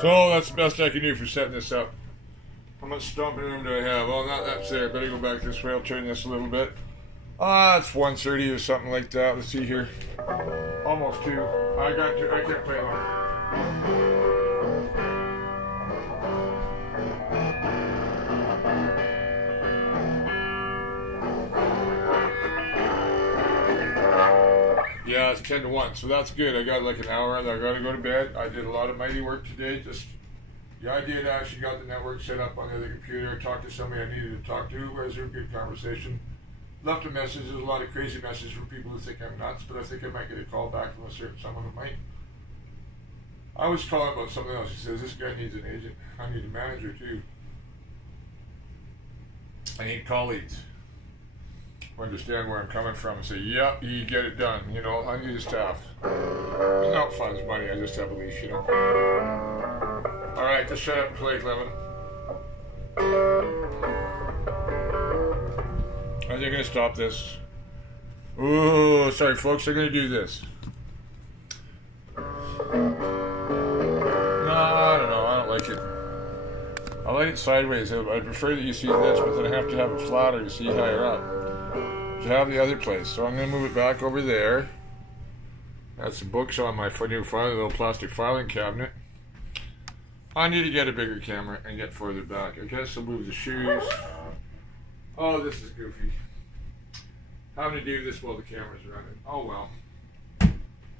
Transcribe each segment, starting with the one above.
So that's the best I can do for setting this up. How much stomping room do I have? Well, not that's there. Better go back this way. I'll turn this a little bit. It's 1:30 or something like that. Let's see here. Almost 2. I can't play long. Yeah, it's 10 to 1, so that's good. I got like an hour and I gotta go to bed. I did a lot of mighty work today. The idea that I actually got the network set up on the other computer, talked to somebody I needed to talk to, was a good conversation. Left a message. There's a lot of crazy messages from people who think I'm nuts, but I think I might get a call back from a certain someone who might. I was calling about something else. He says, this guy needs an agent. I need a manager too. I need colleagues who understand where I'm coming from and say, yep, you get it done. You know, I need a staff. It's not funds, money. I just have a leash, you know. All right, just shut up and play, Clement. Are they going to stop this? Ooh, sorry, folks. They're going to do this. No, I don't know. I don't like it. I like it sideways. I prefer that you see this, but then I have to have it flatter to see higher up. To have the other place. So I'm going to move it back over there. That's the books on my new little plastic filing cabinet. I need to get a bigger camera and get further back. I guess I'll move the shoes. Oh, this is goofy. Having to do this while the camera's running. Oh well.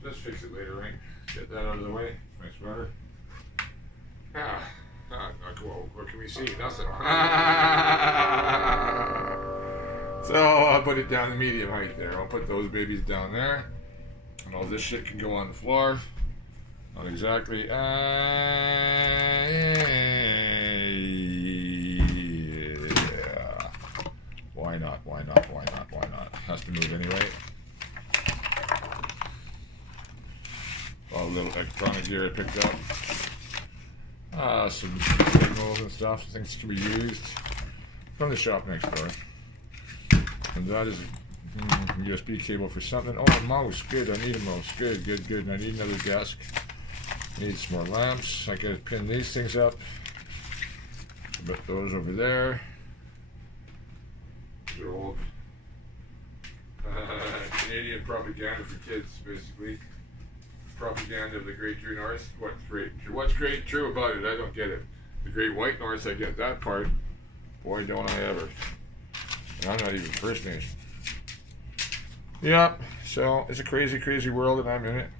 Just fix it later, right? Get that out of the way. My sweater. Whoa, what can we see? Nothing. So I'll put it down to medium height there. I'll put those babies down there. And all this shit can go on the floor. Not exactly. Yeah. Why not? Why not? Why not? Why not? Has to move anyway. All the little electronic gear I picked up. Some signals and stuff. Things can be used from the shop next door. And that is a USB cable for something. Oh, a mouse. Good. I need a mouse. Good, good, good. And I need another desk. Need some more lamps. I gotta pin these things up. Put those over there. They're old Canadian propaganda for kids, basically. Propaganda of the Great True North. What's great true about it? I don't get it. The Great White North, I get that part. Boy, don't I ever. And I'm not even First Nation. Yep. So it's a crazy, crazy world, and I'm in it.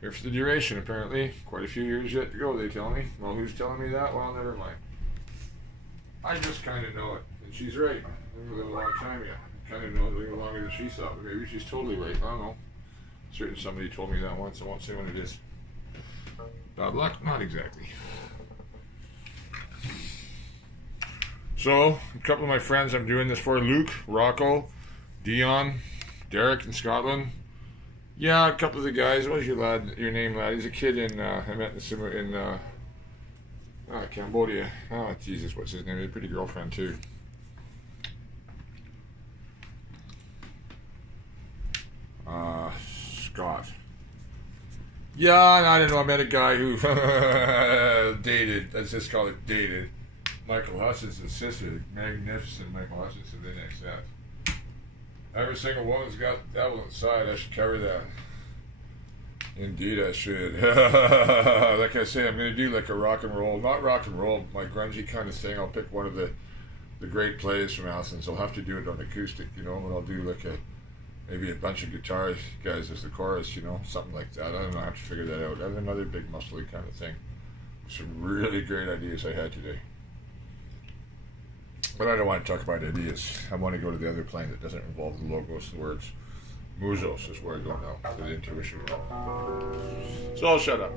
Here for the duration, apparently. Quite a few years yet to go, they tell me. Well, who's telling me that? Well, never mind. I just kind of know it. And she's right. I've been living a long time yet. I kind of know it a little longer than she thought, but maybe she's totally right. I don't know. Certain somebody told me that once. I won't say when it is. Bad luck? Not exactly. So, a couple of my friends I'm doing this for. Luke, Rocco, Dion, Derek in Scotland. Yeah, a couple of the guys. What was your name, lad? He's a kid in, I met in Cambodia. Oh, Jesus, what's his name? He's a pretty girlfriend, too. Scott. Yeah, and I don't know, I met a guy who dated, let's just call it dated, Michael Hutchinson's sister, magnificent Michael Hutchinson, they next that. Every single woman's got the devil inside. I should cover that. Indeed I should. Like I say, I'm going to do like a rock and roll, not rock and roll, my grungy kind of thing. I'll pick one of the great plays from Allison's. I'll have to do it on acoustic, you know, but I'll do like maybe a bunch of guitar guys as the chorus, you know, something like that. I don't know, I have to figure that out. I have another big muscly kind of thing. Some really great ideas I had today. But I don't want to talk about ideas. I want to go to the other plane that doesn't involve the logos and words. Muzos is where I go now, the intuition. So I'll shut up.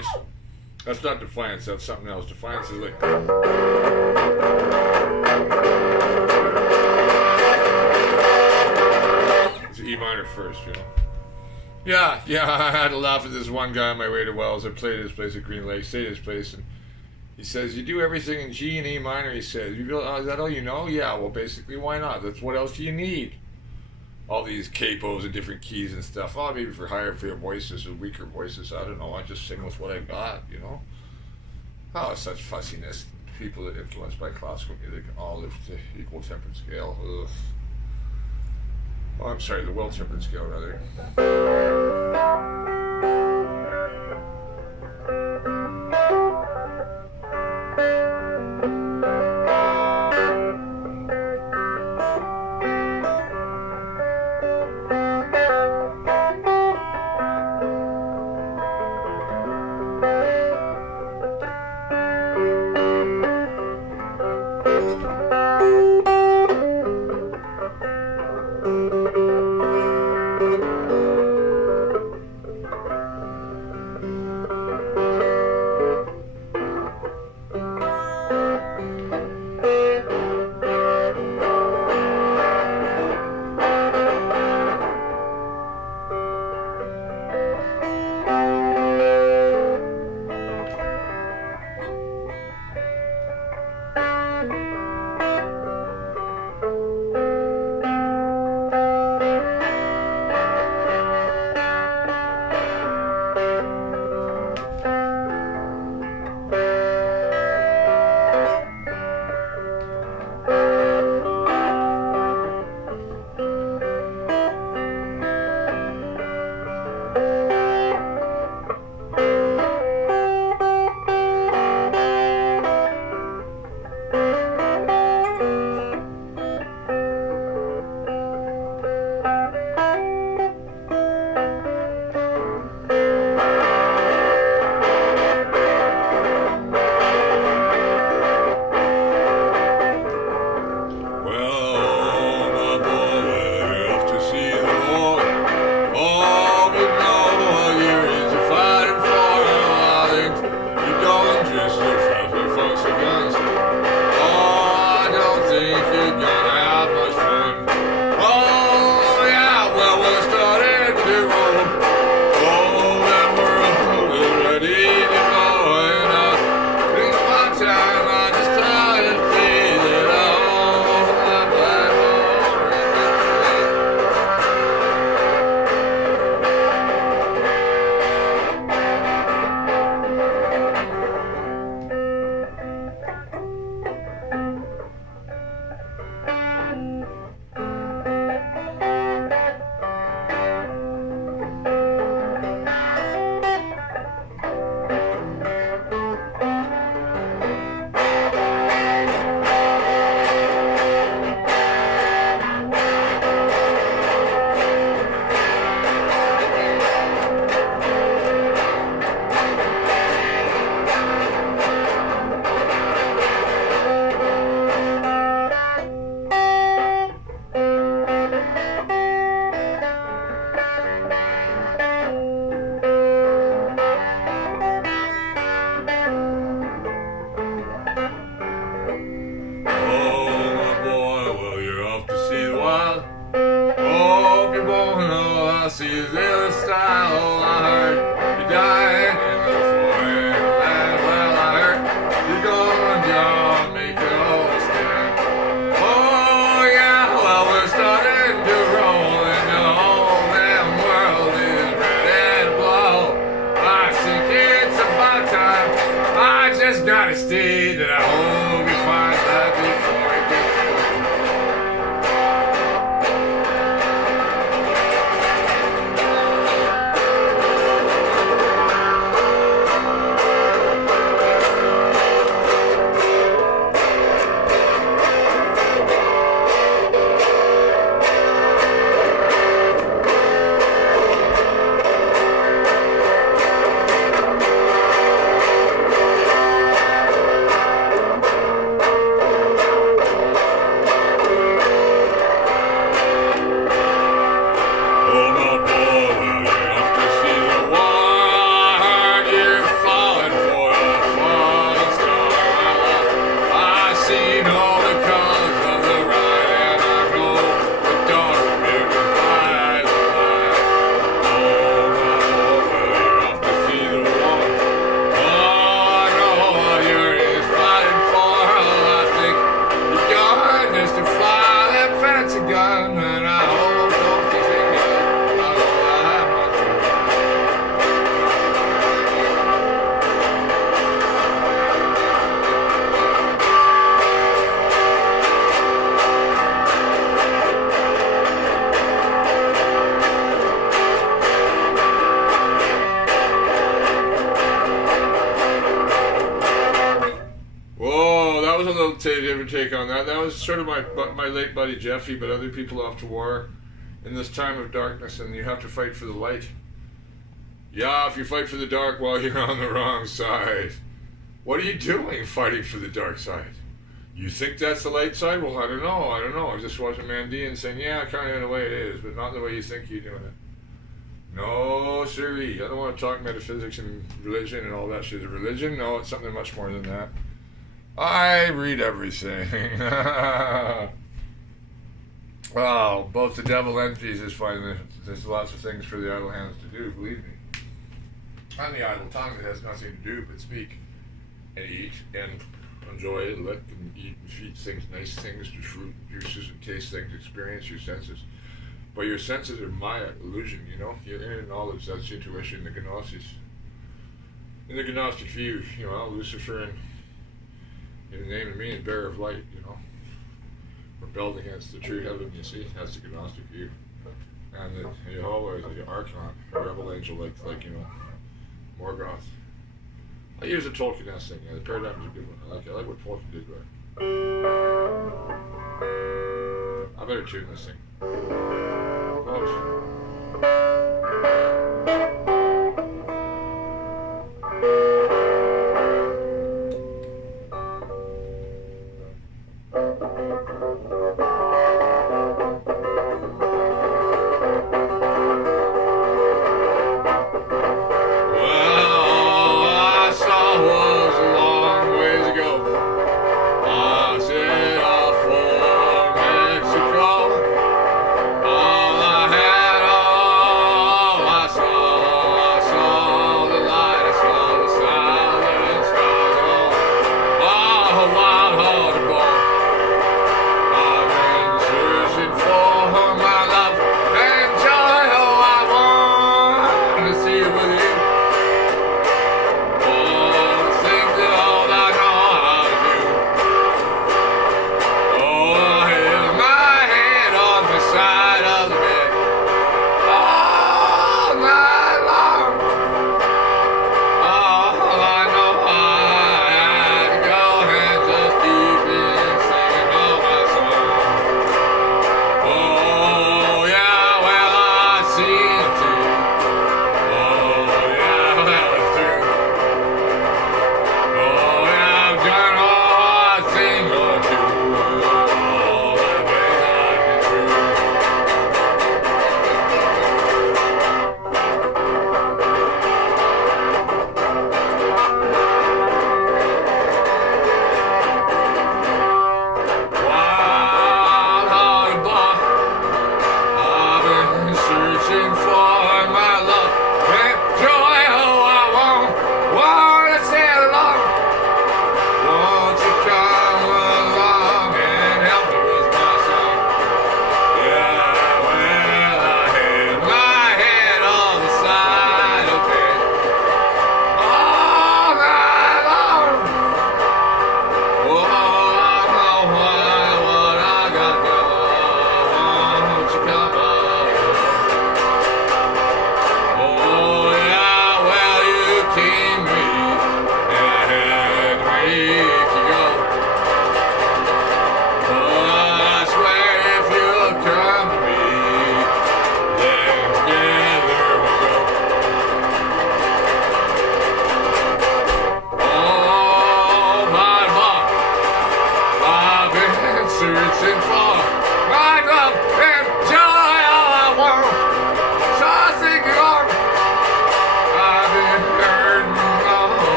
nice. That's not Defiance, that's something else. Defiance is like... It's an E minor first, you know? Yeah, I had to laugh at this one guy on my way to Wells. I played at his place at Green Lake, stayed at his place, and he says, you do everything in G and E minor, he says. You go, is that all you know? Yeah, well, basically, why not? That's what else do you need? All these capos and different keys and stuff. Oh, maybe for higher for your voices or weaker voices. I don't know. I just sing with what I got, you know? Oh, such fussiness. People that are influenced by classical music all live to equal temperate scale. Ugh. Oh, I'm sorry, the well-tempered scale, rather. different take on that. That was sort of my late buddy Jeffy, but other people off to war in this time of darkness, and you have to fight for the light. Yeah, if you fight for the dark, well, you're on the wrong side. What are you doing fighting for the dark side? You think that's the light side? Well, I don't know. I was just watching Mandy saying, yeah, kind of in the way it is, but not the way you think you're doing it. No, sirree. I don't want to talk metaphysics and religion and all that shit. Religion? No, it's something much more than that. I read everything. Well, both the devil and Jesus find there's lots of things for the idle hands to do, believe me. And the idle tongue that has nothing to do but speak and eat and enjoy it, let them eat and feed things, nice things, to fruit, juices, and taste things, experience your senses. But your senses are Maya, illusion, you know? Your inner knowledge, that's intuition, the Gnosis. In the Gnostic view, you know, Lucifer in the name of me and bearer of light, you know, rebelled against the true heaven, you see? That's the Gnostic view. And the Jehovah is the Archon, a rebel angel like you know, Morgoth. I use the Tolkien-esque thing. Yeah, the paradigm is a good one. I like what Tolkien did there. I better tune this thing. Close.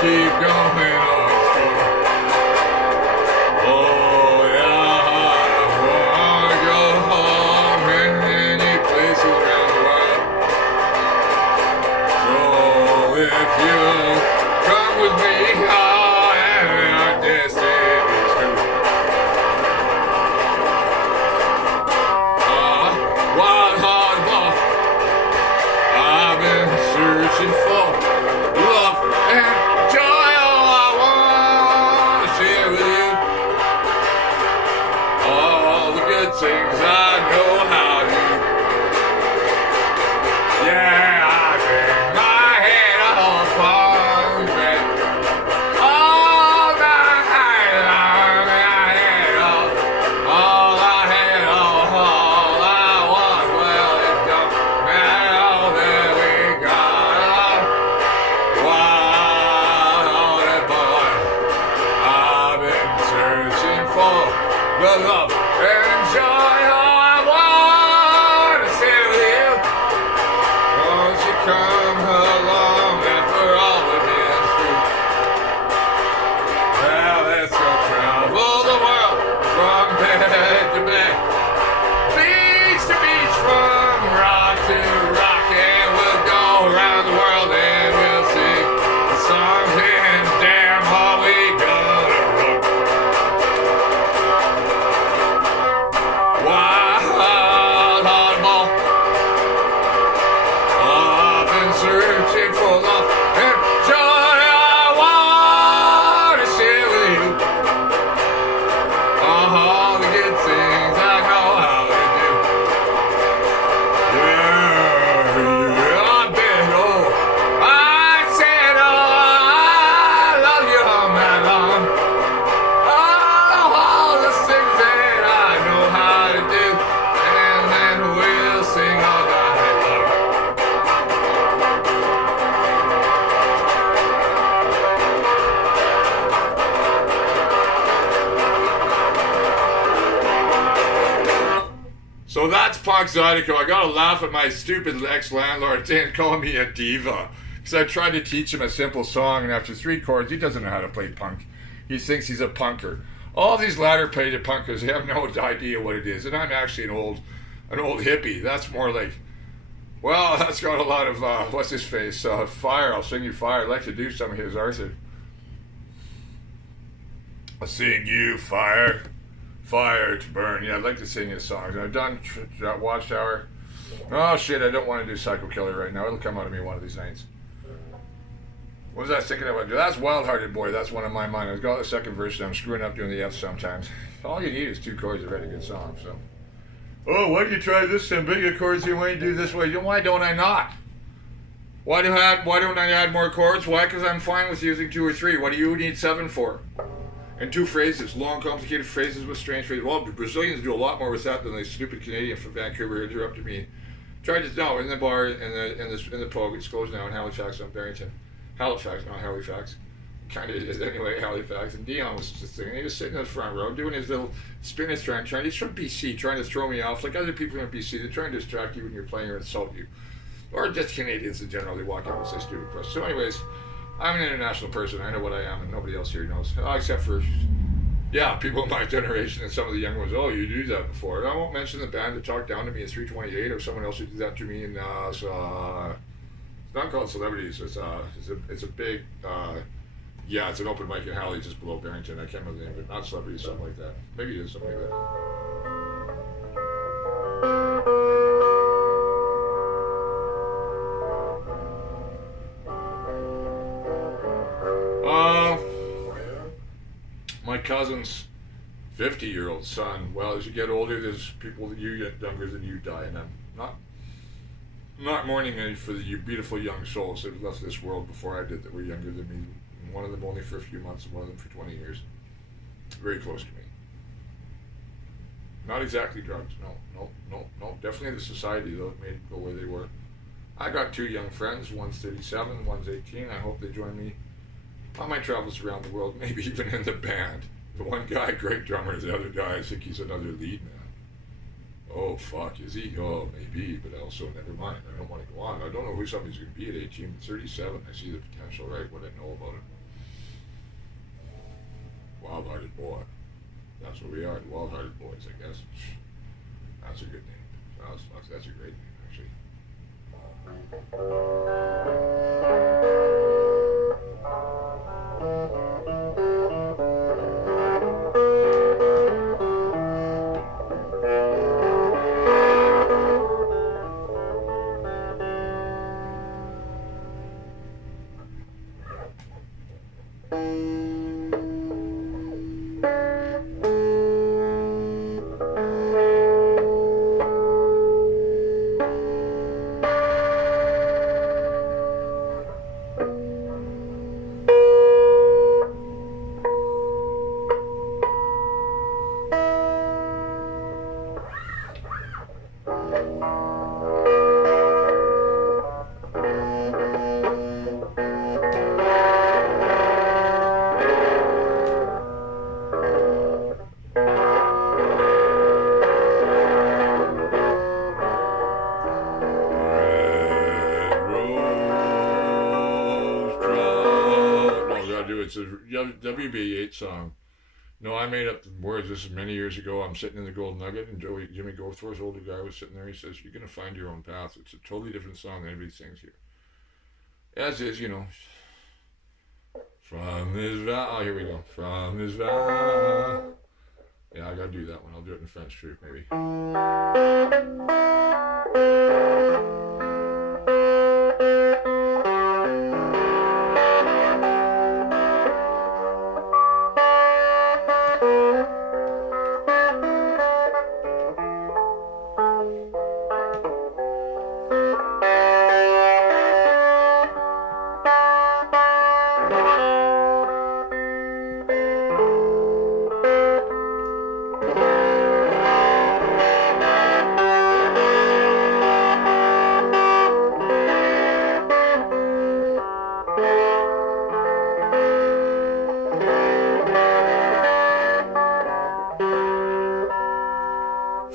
keep going on strong. Oh yeah, I wanna go home in any place around the world. So if you come with me, and our destiny's true. Wild hard ball, I've been searching for love and joy. All I wanna share with you, all the good things I know how to. Yeah, I bang my head off on the bed. All night long, I had all I had, all I want. Well, it don't matter all that we got. Wild boy, I've been searching for the love and joy. All I want to share with you. Won't you come along after all we've been through? Well, let's go travel the world from bed to bed, beach to beach, from rock to rock, and we'll go around the world and we'll sing the songs and damn how we gonna rock. Wild hardball, I've been searching for love and joy. I want to share with you all the good things I know how to do. Yeah, I've been, I said, I love you all night long. All the things that I know how to do, and then we'll sing all night long. So that's Punk Zydeco. I gotta laugh at my stupid ex-landlord saying, calling me a diva. Because I tried to teach him a simple song, and after 3 chords, he doesn't know how to play punk. He thinks he's a punker. All these ladder-pated punkers, they have no idea what it is. And I'm actually an old hippie. That's more like, well, that's got a lot of, what's his face? Fire. I'll sing you fire. I'd like to do some of his, Arthur. I'll sing you fire. Fire to burn. Yeah, I'd like to sing his songs. I've done Watchtower. Oh shit, I don't want to do Psycho Killer right now. It'll come out of me one of these nights. What was I thinking about? That's Wild Hearted Boy. That's one of my mine. I've got the second verse and I'm screwing up doing the F sometimes. All you need is 2 chords to write a good song, so. Oh, why don't you try this and bigger chords here? Why don't you do this way? Why don't I not? Why don't I add more chords? Why? Because I'm fine with using 2 or 3. What do you need 7 for? And 2 phrases, long, complicated phrases with strange phrases. Well, the Brazilians do a lot more with that than the stupid Canadian from Vancouver interrupted me. Tried to no in the bar in the pub. It's closed now in Halifax on Barrington. Halifax, not Halifax. Kind of is anyway, Halifax. And Dion was just sitting. He was sitting in the front row doing his little spinach trying. He's from BC, trying to throw me off like other people from BC. They're trying to distract you when you're playing or insult you, or just Canadians in general. They walk out and say stupid questions. So, anyways. I'm an international person. I know what I am, and nobody else here knows. Except for, yeah, people in my generation and some of the younger ones. Oh, you do that before. And I won't mention the band that talked down to me in 328 or someone else who did that to me. And it's not called Celebrities. It's a big, yeah, it's an open mic in Halley just below Barrington. I can't remember the name of it. Not Celebrities, something like that. Maybe it is something like that. My cousin's 50-year-old son. Well, as you get older, there's people that you get younger than you die, and I'm not mourning any for the beautiful young souls that left this world before I did that were younger than me. One of them only for a few months, and one of them for 20 years. Very close to me. Not exactly drugs. No. Definitely the society though that made it go where they were. I got 2 young friends. One's 37, one's 18. I hope they join me on my travels around the world, maybe even in the band. The one guy, great drummer. The other guy, I think he's another lead man. Oh, fuck, is he? Oh, maybe, but also, never mind. I don't want to go on. I don't know who somebody's going to be at 18, but 37. I see the potential, right? What I know about it. wild-hearted boy. That's what we are, wild-hearted boys, I guess. That's a good name. That's a great name, actually. It's a WB8 song. No, I made up the words. This is many years ago. I'm sitting in the Golden Nugget, and Jimmy Goforth's older guy was sitting there. He says, "You're gonna find your own path." It's a totally different song than anybody sings here. As is, you know. From this valley. Oh, here we go. From this valley. Yeah, I gotta do that one. I'll do it in French too, maybe.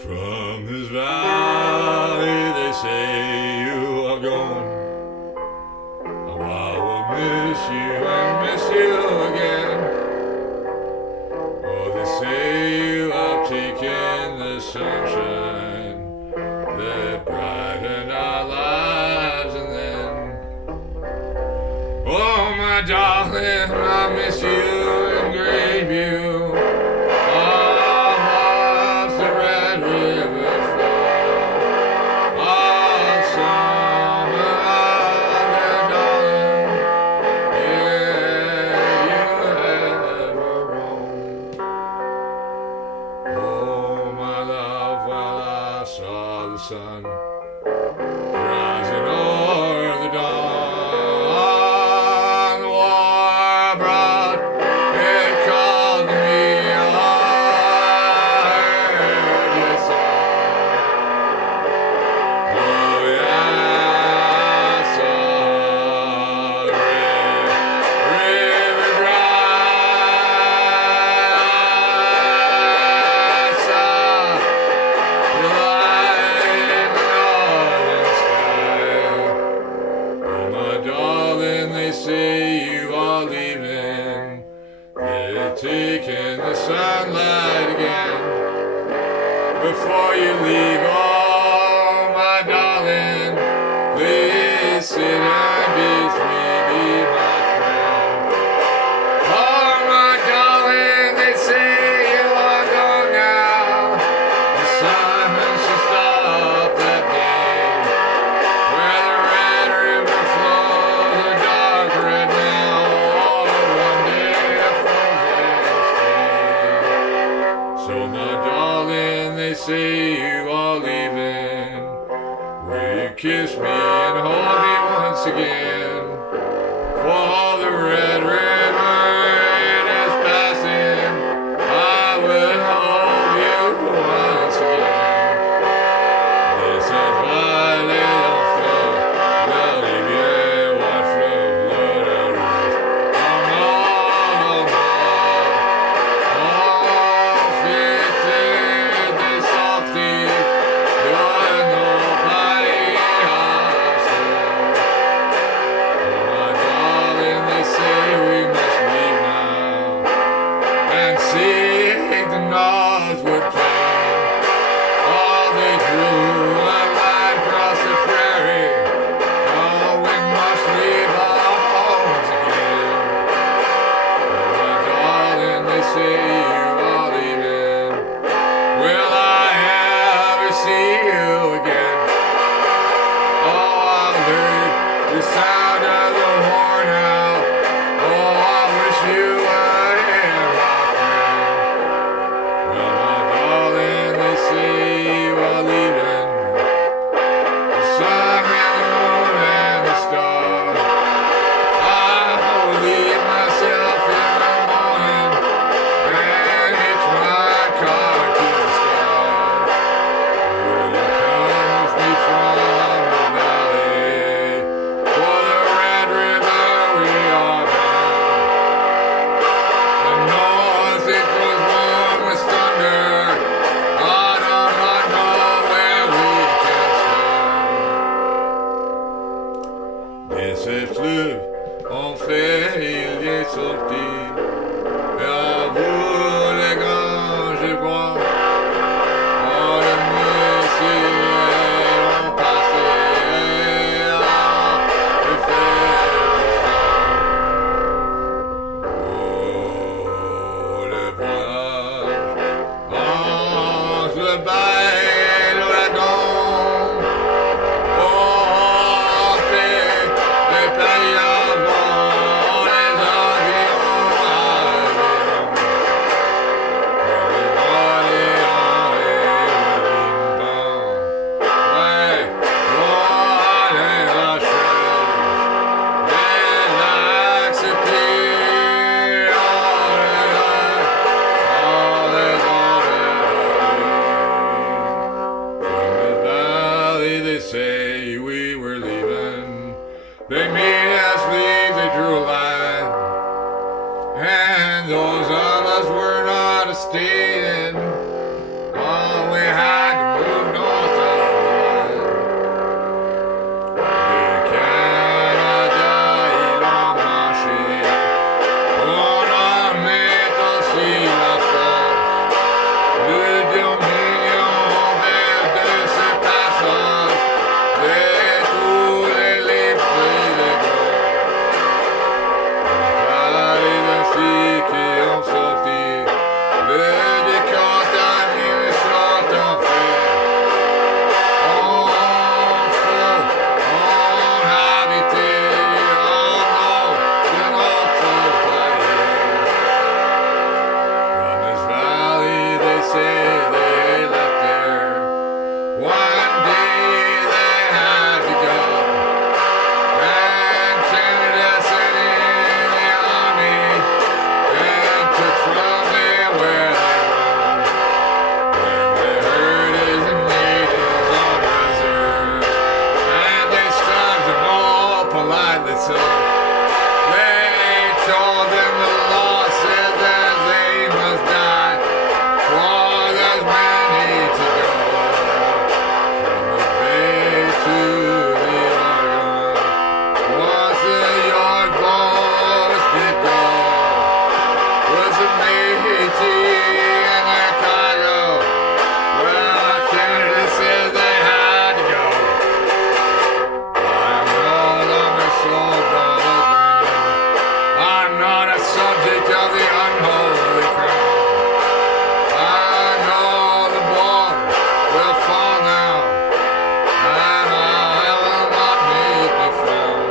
From this valley they say you are gone. Oh, I will miss you and miss you again. Oh, they say you have taken the sunshine that brightened our lives, and then, oh my darling, I miss you in Grandview. Sun rising o'er the dawn, war brought, it called me, I heard your song. Oh yeah, I saw the river dry, I saw the light. They say you are leaving, they're taking the sunlight again. Before you leave, oh my darling, please sit and be my friend. Oh my darling, they say you are gone now, the sun should stop that day, where the red river flows, the dark red now, oh, one day a frozen state. So my darling, they say you are leaving, will you kiss me and hold me once again? For the red river, it is passing, I will hold you once again. This is why they don't flow, they'll leave you one flow, Lord of rivers. Oh no, oh, fitted they salty, you're no pie, sortis. Et à vous les grands, je crois. Oh, le messieurs ont passé le fer. Oh, le voyage, le bail, l'ouragan. Say we were leaving, they made us leave, they drew a line, and those of us were not staying. Oh, we had to move north of the line. De Canada, il a marché, on a met aussi la force, le dominion vers de ce passage. Et tous les livres de les ainsi qui ont sorti, le décontaminés sont en fait. On faut, on habité, on nom de notre pays. From this valley they say they left there. One day so they told them the law said that they must die, for there's many to go, from the bay to the Oregon. Once the York boats did go, was a Métis in their cargo. Well, Kennedy said they had to go. I'm no longer so I'm not a subject of the unholy crown. I know the border will fall now, and I will not make me frown.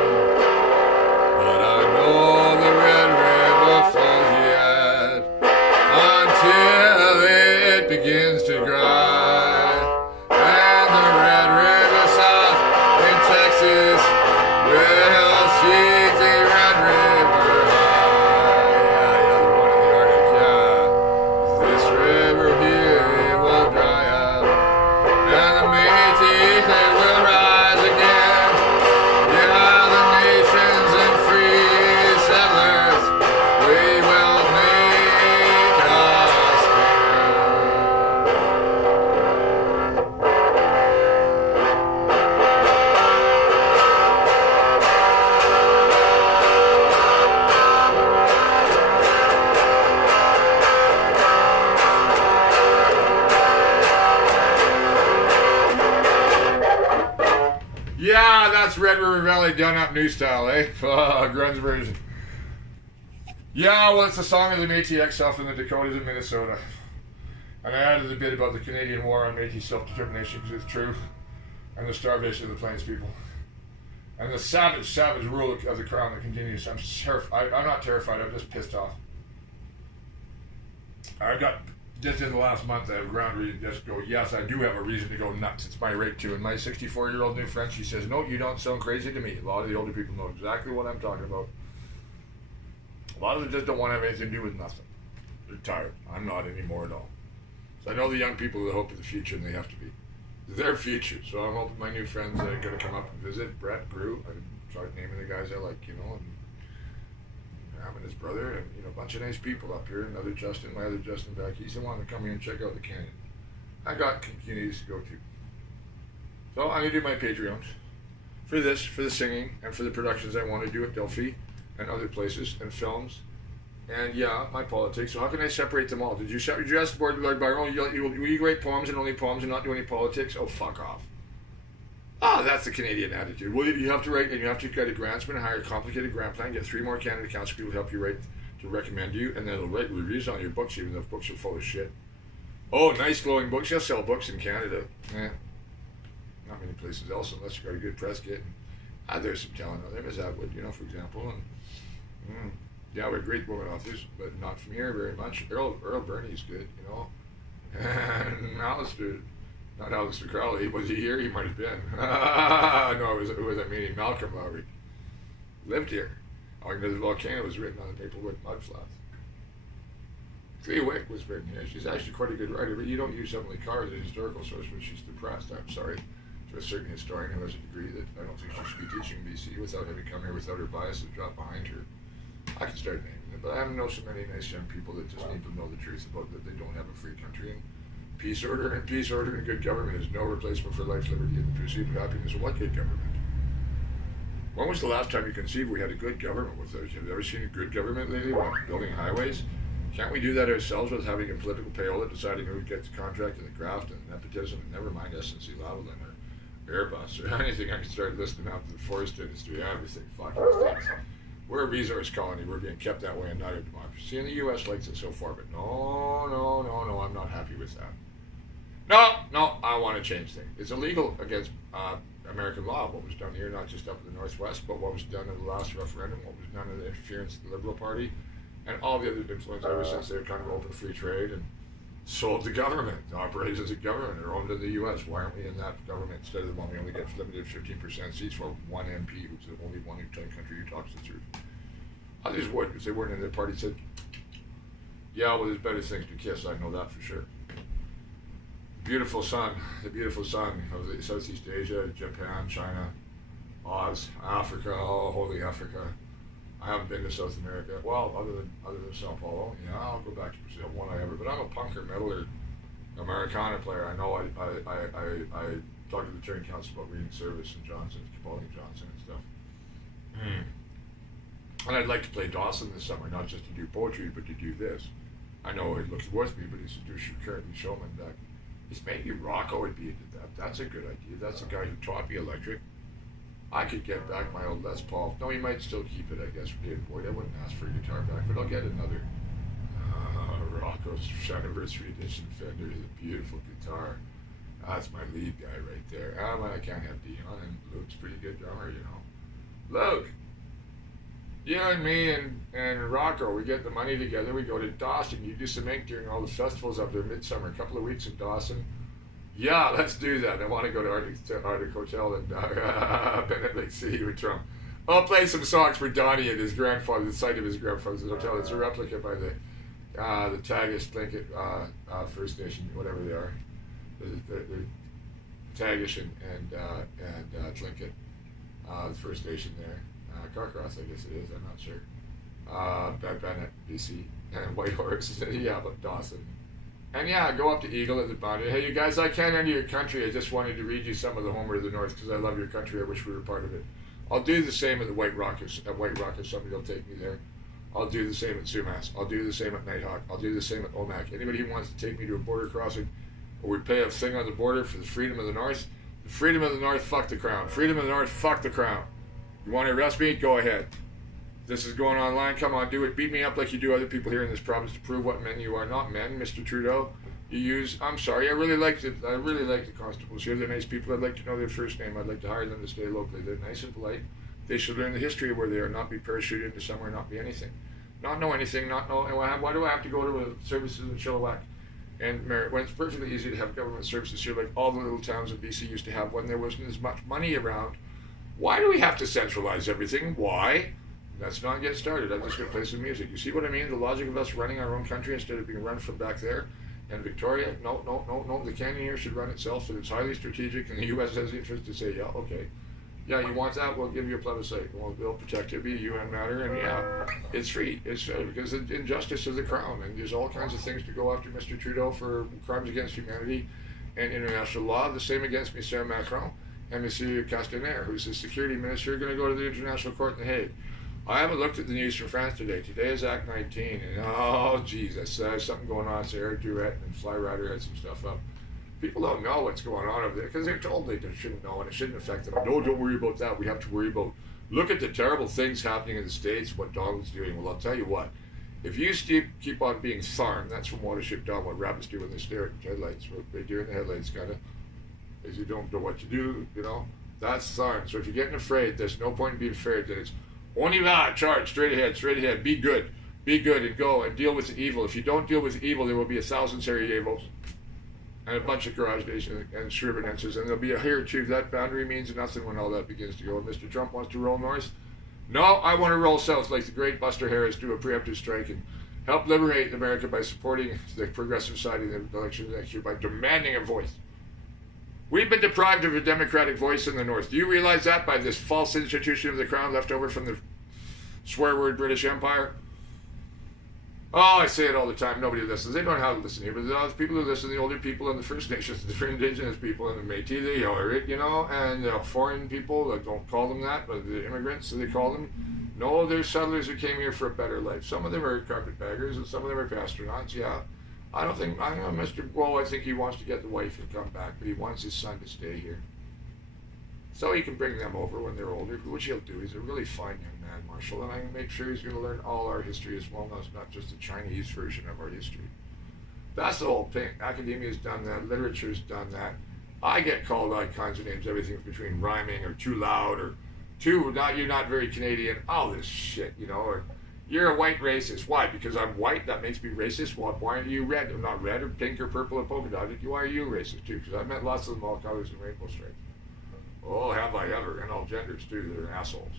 But I know the Red River flows yet, until it begins to dry. And the Red River south in Texas will see the Red River. This river here, it will dry up, and the Métis, they will rise again. Yeah, the nations and free settlers, we will make us Yeah, that's Red River Valley done up new style, eh? Grun's version. Yeah, well, it's the song of the Métis exile from the Dakotas of Minnesota. And I added a bit about the Canadian War on Métis self-determination because it's true. And the starvation of the Plains people. And the savage, savage rule of the Crown that continues. I'm not terrified, I'm just pissed off. I got, just in the last month, I have ground reason to just go, yes, I do have a reason to go nuts. It's my rape too. And my 64-year-old new friend, she says, no, you don't sound crazy to me. A lot of the older people know exactly what I'm talking about. A lot of them just don't want to have anything to do with nothing. They're tired. I'm not anymore at all. So I know the young people are the hope of the future, and they have to be. Their future. So I'm hoping my new friends are going to come up and visit. Brett, Brew, I start naming the guys I like, you know, and and his brother, and a bunch of nice people up here. Another Justin, my other Justin back east. I wanted to come here and check out the canyon. I got communities to go to. So I'm gonna do my Patreons for this, for the singing, and for the productions I want to do at Delphi and other places, and films, and yeah, my politics. So how can I separate them all? Did you ask the board, Lord Byron, will you write poems and only poems and not do any politics? Oh, fuck off. Ah, that's the Canadian attitude. Well, you have to write, and you have to get a grantsman, hire a complicated grant plan, get 3 more Canada Council people to help you write, to recommend you, and then it'll write reviews on your books, even though books are full of shit. Oh, nice glowing books. You'll sell books in Canada. Not many places else unless you got a good press kit. There's some talent out there, Ms. Atwood, for example. And, yeah, we're great women authors, but not from here very much. Earl Burney's good, And Alistair, not Alistair Crowley, was he here? He might have been. No, it was a meeting. Malcolm Lowry lived here. The Volcano was written on the Maplewood mudflats. Clea Wick was written here. She's actually quite a good writer, but you don't use Emily Carr as a historical source when she's depressed. I'm sorry to a certain historian who has a degree that I don't think she should be teaching BC without having come here without her biases dropped behind her. I can start naming it, but I know so many nice young people that just need to know the truth about that they don't have a free country and peace order and good government is no replacement for life, liberty, and the pursuit of happiness. What good government? When was the last time you conceived we had a good government with those? Have you ever seen a good government lately? Building highways? Can't we do that ourselves with having a political payola, deciding who gets the contract and the graft and nepotism, and never mind SNC Lavalin or Airbus or anything? I can start listing out the forest industry, everything. Fucking things. We're a resource colony. We're being kept that way and not a democracy. And the U.S. likes it so far, but no, I'm not happy with that. No, I want to change things. It's illegal against American law, what was done here, not just up in the Northwest, but what was done in the last referendum, what was done in the interference of the Liberal Party, and all the other influence ever since they were kind of open free trade and sold the government, operates as a government, or owned in the U.S. Why aren't we in that government instead of the one we only get limited 15% seats for one MP, who's the only one in the country who talks the truth? Others would, because they weren't in their party, said, yeah, well, there's better things to kiss, I know that for sure. The beautiful sun of Southeast Asia, Japan, China, Oz, Africa, oh, holy Africa. I haven't been to South America. Well, other than Sao Paulo, yeah, I'll go back to Brazil, one I ever. But I'm a punker, metaler, Americana player. I know I talked to the Touring Council about reading Service and Johnson, Capaldi Johnson and stuff. And I'd like to play Dawson this summer, not just to do poetry, but to do this. I know it looks worth me, but he's currently showman back. He's maybe Rocco would be into that. That's a good idea. That's the guy who taught me electric. I could get back my old Les Paul. No, he might still keep it, I guess, for David Boyd. I wouldn't ask for a guitar back, but I'll get another. Rocco's anniversary edition Fender is a beautiful guitar. That's my lead guy right there. I can't have Dion, and Luke's a pretty good drummer, Luke, you and me and Rocco, we get the money together, we go to Dawson. You do some ink during all the festivals up there, midsummer, a couple of weeks in Dawson. Yeah, let's do that. I want to go to Arctic Hotel and Bennett Lake City with Trump. I'll play some songs for Donnie at his grandfather, the site of his grandfather's hotel. It's a replica by the Tagish Tlingit First Nation, whatever they are. The Tagish and Tlingit, the First Nation there. Carcross, I guess it is, I'm not sure. Bennett, BC, and Whitehorse, yeah, but Dawson. And yeah, go up to Eagle at the boundary. Hey, you guys, I can't enter your country. I just wanted to read you some of the Homer of the North because I love your country. I wish we were part of it. I'll do the same at the White Rock if somebody will take me there. I'll do the same at Sumas. I'll do the same at Nighthawk. I'll do the same at Omak. Anybody who wants to take me to a border crossing, or we pay a thing on the border for the freedom of the North, the freedom of the North, fuck the Crown. Freedom of the North, fuck the Crown. You want to arrest me? Go ahead. This is going online. Come on, do it. Beat me up like you do other people here in this province to prove what men you are. Not men, Mr. Trudeau. I'm sorry. I really like the constables here. They're nice people. I'd like to know their first name. I'd like to hire them to stay locally. They're nice and polite. They should learn the history of where they are, not be parachuted into somewhere, not be anything. Not know anything, not know. Why do I have to go to services in Chilliwack and Merritt when it's perfectly easy to have government services here like all the little towns in BC used to have when there wasn't as much money around? Why do we have to centralize everything? Why? Let's not get started. I'm just going to play some music. You see what I mean? The logic of us running our own country instead of being run from back there. And Victoria, no. The canyon here should run itself, and it's highly strategic, and the U.S. has the interest to say, yeah, okay. Yeah, you want that? We'll give you a plebiscite. We'll protect it. It'll be a UN matter, and yeah, it's free. It's because of injustice of the Crown, and there's all kinds of things to go after Mr. Trudeau for crimes against humanity and international law. The same against Monsieur Macron and Monsieur Castaner, who's the security minister, going to go to the International Court in The Hague. I haven't looked at the news from France today. Today is Act 19, and oh Jesus, there's something going on. So Eric Duret and Fly Rider had some stuff up. People don't know what's going on over there because they're told they shouldn't know, and it shouldn't affect them. No, don't worry about that. We have to worry about. Look at the terrible things happening in the States. What Donald's doing. Well, I'll tell you what. If you keep on being Tharn, that's from Watership Down. What rabbits do when they stare at headlights. What they do in the headlights, kind of, is you don't know what to do. You know, that's Tharn. So if you're getting afraid, there's no point in being afraid. That it's on y va, charge, straight ahead, be good, and go, and deal with the evil. If you don't deal with the evil, there will be 1,000 Sarajevos, and a bunch of garage days and Srebrenenses, and there'll be a here or two. That boundary means nothing when all that begins to go. And Mr. Trump wants to roll north. No, I want to roll south like the great Buster Harris, do a preemptive strike, and help liberate America by supporting the progressive side in the election next year by demanding a voice. We've been deprived of a democratic voice in the North. Do you realize that by this false institution of the crown left over from the swear word British Empire? Oh, I say it all the time. Nobody listens. They don't know how to listen here, but the people who listen, the older people and the First Nations, the Indigenous people and the Métis, they hear it, you know, and the foreign people, that don't call them that, but the immigrants, so they call them. No, they're settlers who came here for a better life. Some of them are carpetbaggers and some of them are astronauts, yeah. I know Mr. Well, I think he wants to get the wife and come back, but he wants his son to stay here. So he can bring them over when they're older, which he'll do. He's a really fine young man, Marshall, and I can make sure he's going to learn all our history as well, not just the Chinese version of our history. That's the whole thing. Academia's done that. Literature's done that. I get called all kinds of names, everything between rhyming or too loud or you're not very Canadian, all this shit, you know, or you're a white racist. Why? Because I'm white? That makes me racist? Well, why are you red? I'm not red or pink or purple or polka dotted. Why are you racist too? Because I've met lots of them, all colors and rainbow stripes. Oh, have I ever? And all genders too. They're assholes.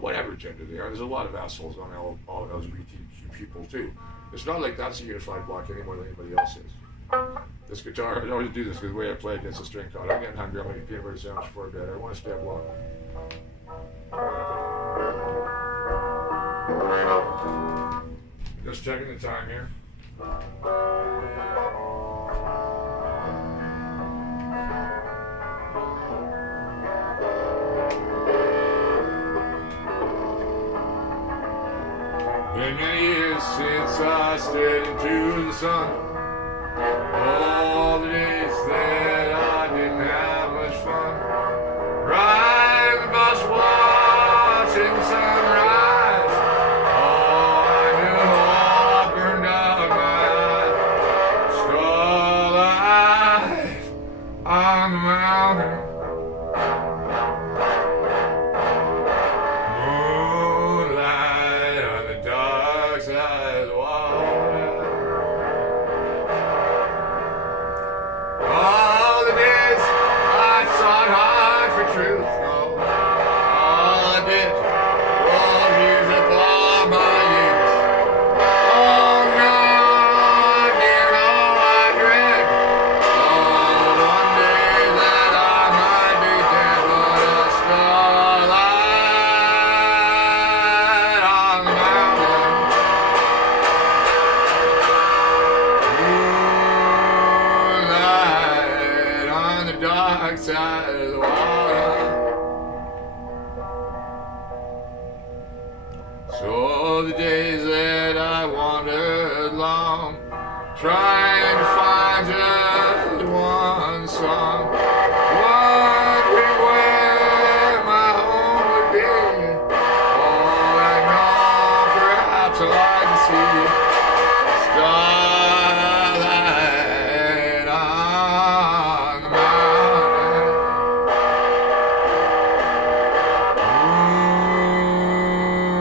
Whatever gender they are, there's a lot of assholes on all LGBTQ people too. It's not like that's a unified block any more than anybody else is. This guitar, I always do this because the way I play it gets a string caught. I'm getting hungry. I'm going to eat peanut butter sandwich before bed. I want to stay up long. Just checking the time here. Been many years since I stared into the sun. All the days that I didn't have much fun. Riding the bus, watching the sunrise. All I knew, all burned out my eyes. Starlight on the mountain. So the days that I wandered long, trying to find just one song, wondering where my home would be. Oh, I know perhaps I'd like to see starlight on the mountain.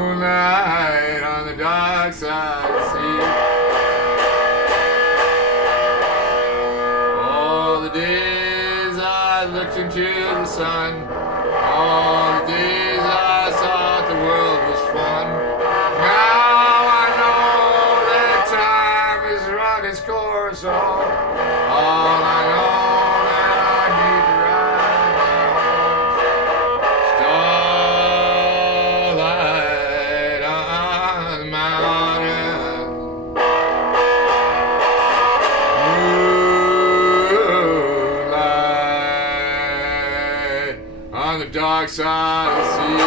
Moonlight on the dark side of the sea. All the days I looked into the sun, all the days I thought the world was fun. Now I know that time has run its course. All I know that I need to ride starlight on the mountain. Moonlight on the dark side of the sea.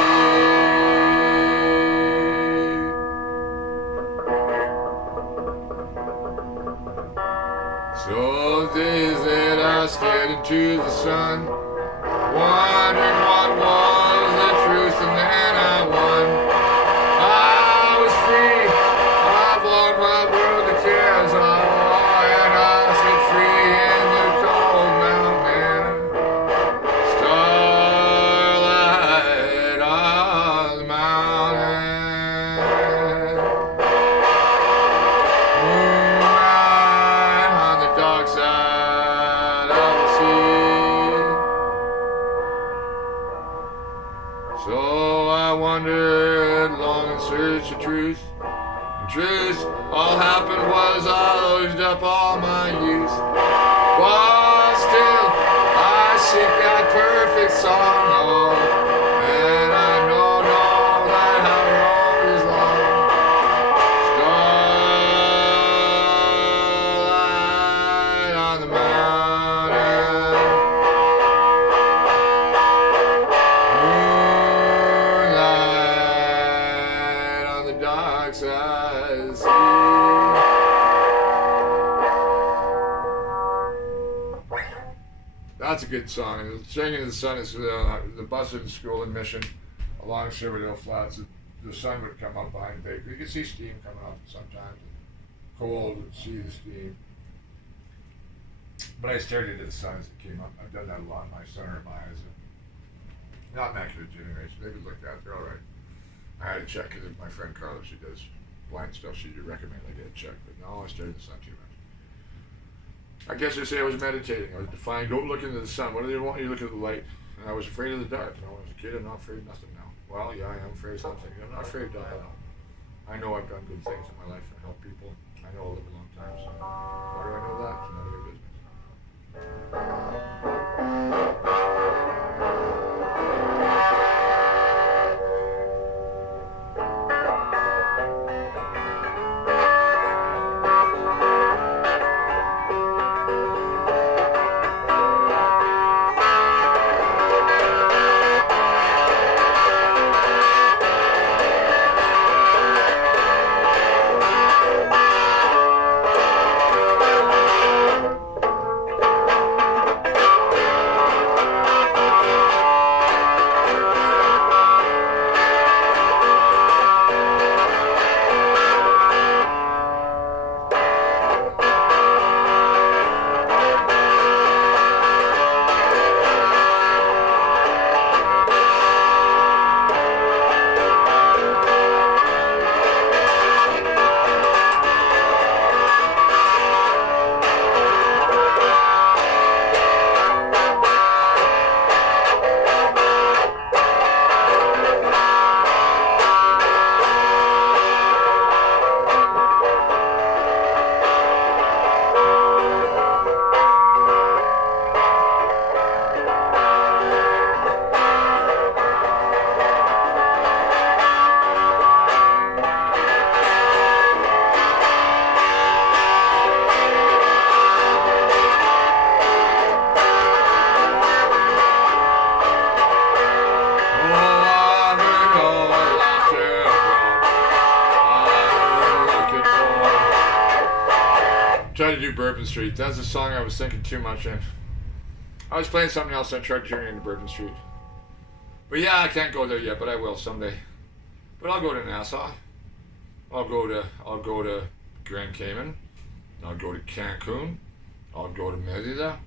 Those days that I stared into the sun, wondering what was the truth, and then I won. I was free, I've won my world, the cares of all, and I set free in the cold mountain air. Starlight on the mountain, moonlight on the dark side of the sea. So I wandered long in search of truth. And truth, all happened was I used up all my youth. While still I seek that perfect song, oh, and I know that our road is long. Starlight on the mountain, moonlight on the dark side of the sea. That's a good song. And Singing in the Sun is the bus in school in Mission along Silverdale Flats. The sun would come up behind the bakery. You could see steam coming off sometimes. Cold and see the steam. But I stared into the sun as it came up. I've done that a lot. My son or my eyes. Not macular degeneration. They would look at it. They're all right. I had to check because my friend Carla, she does blind stuff. She would recommend I get it checked. But no, I stared in the sun too much. I guess they say I was meditating. I was defying, don't look into the sun. What do they want you to look at the light? And I was afraid of the dark. You know, when I was a kid, I'm not afraid of nothing now. Well, yeah, I am afraid of something. I'm not afraid of dying now. I know I've done good things in my life and helped people. I know I'll live a long time, so why do I know that? It's none of your business. Tried to do Bourbon Street. That's a song I was thinking too much in. I was playing something else and I tried to turn into Bourbon Street. But yeah, I can't go there yet, but I will someday. But I'll go to Nassau. I'll go to Grand Cayman. I'll go to Cancun. I'll go to Merida.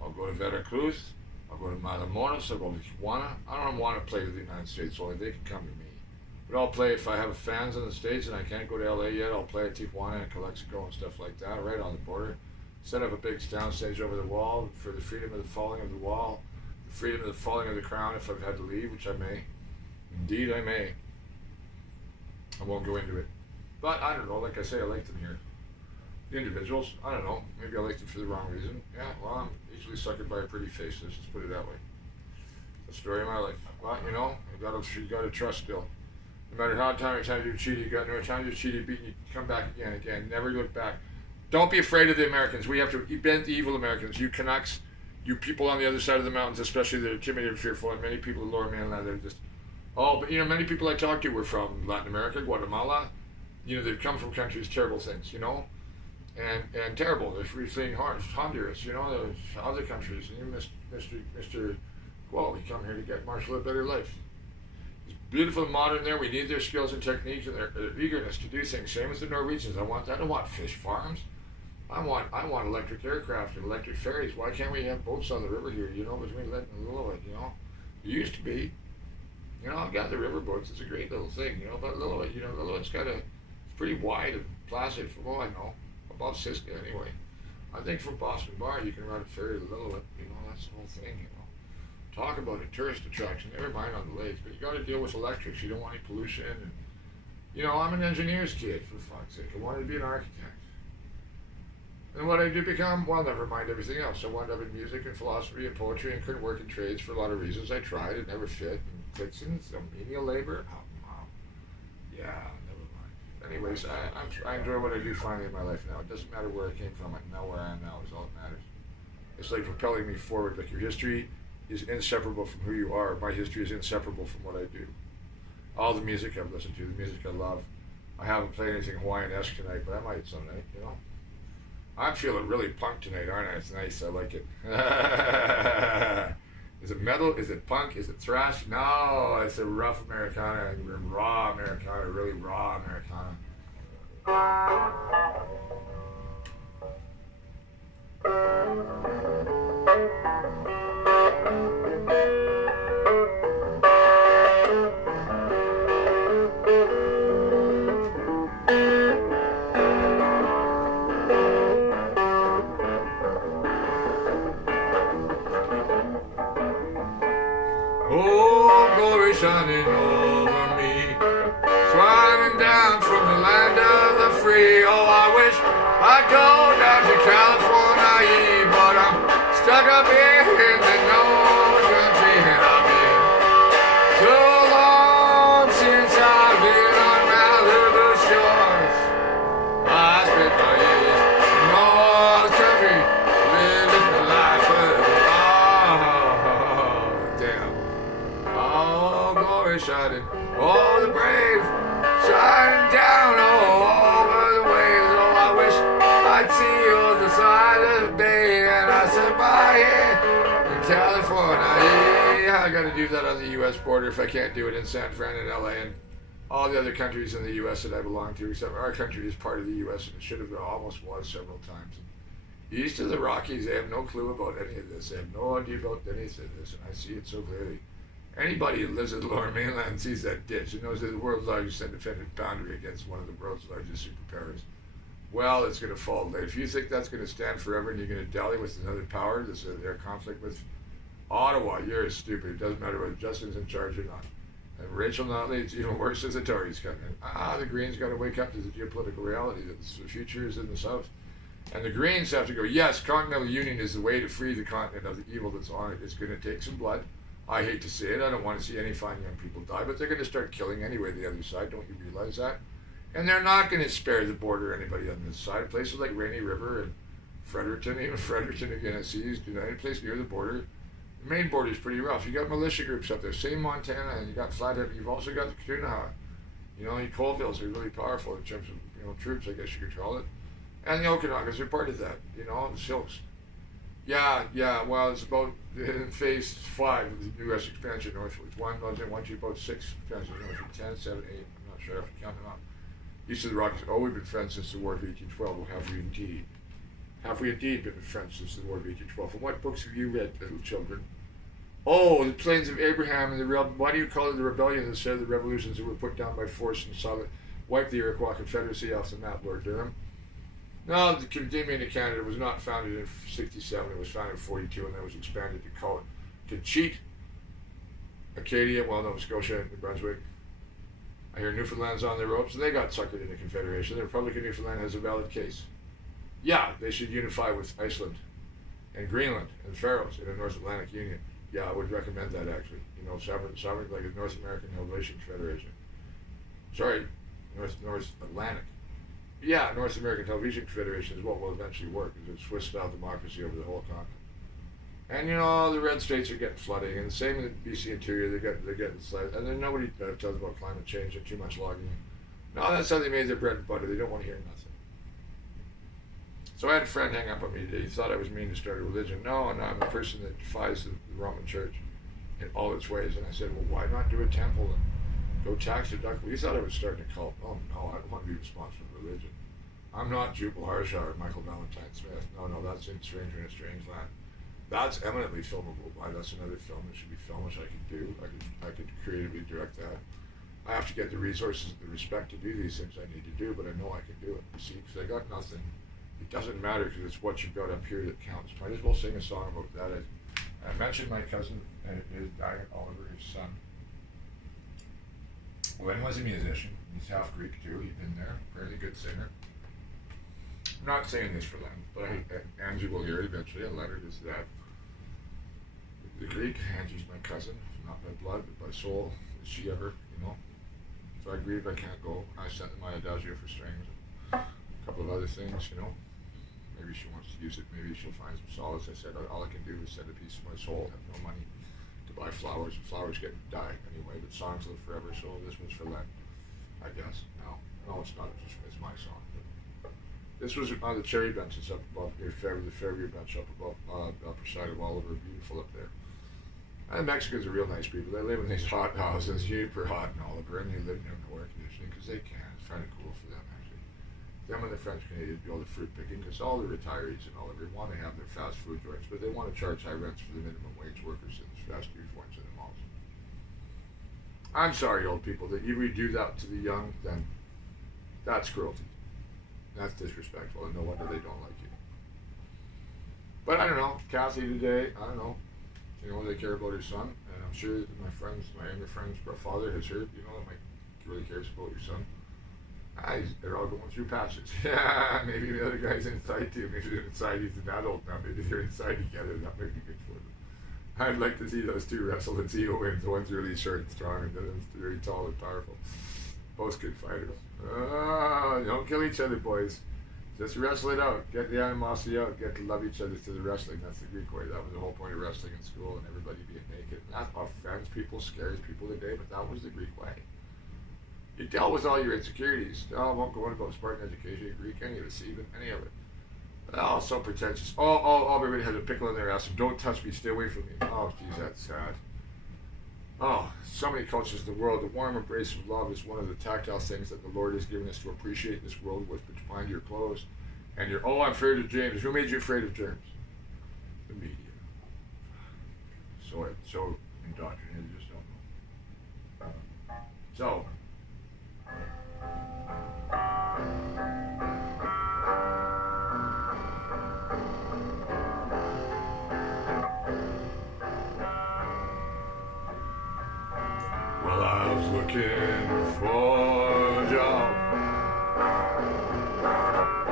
I'll go to Veracruz. I'll go to Matamoros. I'll go to Tijuana. I don't want to play with the United States, only they can come to me. But I'll play, if I have fans in the States and I can't go to LA yet, I'll play at Tijuana and Calexico and stuff like that, right on the border. Set up a big sound stage over the wall for the freedom of the falling of the wall, the freedom of the falling of the crown if I've had to leave, which I may. Indeed, I may. I won't go into it. But I don't know, like I say, I like them here. The individuals, I don't know, maybe I like them for the wrong reason. Yeah, well, I'm easily suckered by a pretty face, let's just put it that way. The story of my life. But, you know, you gotta trust still. No matter how times you cheat, you got no time to cheat, you beat, you come back again. Never look back. Don't be afraid of the Americans. We have to bend the evil Americans. You Canucks, you people on the other side of the mountains, especially that are timid and fearful, and many people in Lower Mainland, they're just, but you know, many people I talked to were from Latin America, Guatemala. You know, they've come from countries, terrible things, you know. and terrible. They're fleeing Honduras, you know, there's other countries. And Mr. Well, we come here to get Marshall a better life. It's beautiful and modern there. We need their skills and techniques and their eagerness to do things. Same as the Norwegians. I don't want fish farms. I want electric aircraft and electric ferries. Why can't we have boats on the river here, you know, between Lytton and Lillooet, you know? It used to be. You know, I've got the river boats. It's a great little thing, you know, but Lillooet, you know, Lillooet's it's pretty wide and placid from all I know. Above Siska anyway. I think from Boston Bar you can run a ferry to Lillooet, you know, that's the whole thing, you know. Talk about a tourist attraction, never mind on the lakes, but you gotta deal with electrics, you don't want any pollution, and, you know, I'm an engineer's kid, for fuck's sake. I wanted to be an architect. And what I did become, well, never mind everything else. I wound up in music and philosophy and poetry and couldn't work in trades for a lot of reasons. I tried, it never fit, and clicks in some menial labor, oh, wow. Yeah, never mind. Anyways, I enjoy what I do finally in my life now. It doesn't matter where I came from, I know where I am now is all that matters. It's like propelling me forward, like your history is inseparable from who you are. My history is inseparable from what I do. All the music I've listened to, the music I love. I haven't played anything Hawaiian-esque tonight, but I might some night, you know. I'm feeling really punk tonight, aren't I? It's nice, I like it. Is it metal? Is it punk? Is it thrash? No, it's a rough Americana, raw Americana, really raw Americana. Oh, glory shining over me, smiling down from the land of the free. Oh, I wish I'd go down to California, but I'm stuck up here in the North Country, and I've been so long since I've been on Malibu shores. I spent my years in North Country, living the life of damn. Oh, glory shining, oh, the brave, shining down all over the waves. Oh, I wish I'd see you on the side of the bay, and I said, bye here in California. Yeah, I gotta do that on the U.S. border if I can't do it in San Fran and L.A. and all the other countries in the U.S. that I belong to, except our country is part of the U.S. and it should have been, almost was several times. East of the Rockies, they have no clue about any of this. They have no idea about any of this, and I see it so clearly. Anybody who lives in the lower mainland sees that ditch and knows that the world's largest independent boundary against one of the world's largest superpowers. Well, it's going to fall late. If you think that's going to stand forever and you're going to dally with another power that's their conflict with Ottawa, you're stupid. It doesn't matter whether Justin's in charge or not. And Rachel Notley, it's even worse as the Tories come in. The Greens got to wake up to the geopolitical reality that the future is in the South. And the Greens have to go, yes, Continental Union is the way to free the continent of the evil that's on it. It's going to take some blood. I hate to say it. I don't want to see any fine young people die, but they're going to start killing anyway the other side. Don't you realize that? And they're not going to spare the border or anybody on this side. Places like Rainy River and Fredericton, even Fredericton again, it's used, any place near the border. The main border is pretty rough. You got militia groups up there, same Montana, and you got Flathead. You've also got the Ktunaxa. You know, the Colvilles are really powerful in terms of troops, I guess you could call it. And the Okanagas are part of that. The Silks. Yeah, well, it's about in phase 5 of the U.S. expansion northwards. 1, 2, about 6 expansion northward, 10, 7, 8, I'm not sure, I have to count them up. East of the Rockies, we've been friends since the War of 1812. Well, have we indeed? Have we indeed been friends since the War of 1812? And what books have you read, little children? Oh, the Plains of Abraham and why do you call it the rebellion instead of the revolutions that were put down by force and wiped the Iroquois Confederacy off the map, Lord Durham? No, the Dominion of Canada was not founded in 67. It was founded in 42, and then was expanded to cheat Acadia, Nova Scotia, and New Brunswick. I hear Newfoundland's on their ropes, and they got suckered into Confederation. The Republic of Newfoundland has a valid case. Yeah, they should unify with Iceland and Greenland and the Faroes in a North Atlantic Union. Yeah, I would recommend that, actually. Sovereign like a North American Helvetian Federation. Sorry, North Atlantic. Yeah, North American Television Confederation is what will eventually work, is a Swiss-style democracy over the whole continent. And the red states are getting flooding, and the same in the BC interior, they're getting flooded. And then nobody tells about climate change and too much logging. No, that's how they made their bread and butter. They don't want to hear nothing. So I had a friend hang up on me today. He thought I was mean to start a religion. No, and I'm a person that defies the Roman Church in all its ways. And I said, well, why not do a temple and go tax deductible? He thought I was starting a cult. Oh, no, I don't want to be responsible for religion. I'm not Jubal Harshaw or Michael Valentine Smith. No, that's in Stranger in a Strange Land. That's eminently filmable. That's another film that should be filmed, which I could do. I could creatively direct that. I have to get the resources and the respect to do these things I need to do, but I know I can do it. You see, because I got nothing. It doesn't matter because it's what you've got up here that counts. Might as well sing a song about that. I mentioned my cousin, his dad, Oliver, his son. Len was a musician. He's half Greek too. He'd been there. Fairly good singer. I'm not saying this for Len, but Angie will hear it eventually. A letter to his dad. The Greek, Angie's my cousin, not by blood, but by soul. Is she ever, So I agreed if I can't go. I sent them my Adagio for strings, a couple of other things, Maybe she wants to use it. Maybe she'll find some solace. I said all I can do is send a piece of my soul. I have no money to buy flowers, and flowers get die anyway. But songs live forever, so this was for Len, I guess. No, it's not. It's my song. This was on the cherry benches up above near the Fairview bench up above, upper side of Oliver. Beautiful up there. And Mexicans are real nice people. They live in these hot houses, super hot in Oliver, and they live near no air conditioning because they can. It's kind of cool for them, actually. Them and the French Canadians do all the fruit picking because all the retirees in Oliver want to have their fast food joints, but they want to charge high rents for the minimum wage workers in the fast food joints in the malls. I'm sorry, old people, that you do that to the young, then that's cruelty. That's disrespectful, and no wonder they don't like you. But I don't know, Kathy today, I don't know. They care about her son, and I'm sure that my younger friend's father has heard, that Mike really cares about your son. They're all going through patches. Yeah, maybe the other guy's inside too. Maybe they're inside, he's an adult now. Maybe they're inside together. That might be good for them. I'd like to see those two wrestle and see who wins. One's really short and strong, and the other's really tall and powerful. Both good fighters. Don't kill each other, boys. Just wrestle it out. Get the animosity out. Get to love each other through the wrestling. That's the Greek way. That was the whole point of wrestling in school, and everybody being naked. That offends people, scares people today, but that was the Greek way. You dealt with all your insecurities. I won't go on about Spartan education, Greek, any of it, Stephen, any of it. Oh, so pretentious. Everybody has a pickle in their ass. Don't touch me. Stay away from me. Oh, geez, that's sad. Oh, so many cultures in the world. The warm embrace of love is one of the tactile things that the Lord has given us to appreciate this world with behind your clothes. And I'm afraid of germs. Who made you afraid of germs? The media. So indoctrinated, you just don't know. So. Well, I was looking for a job,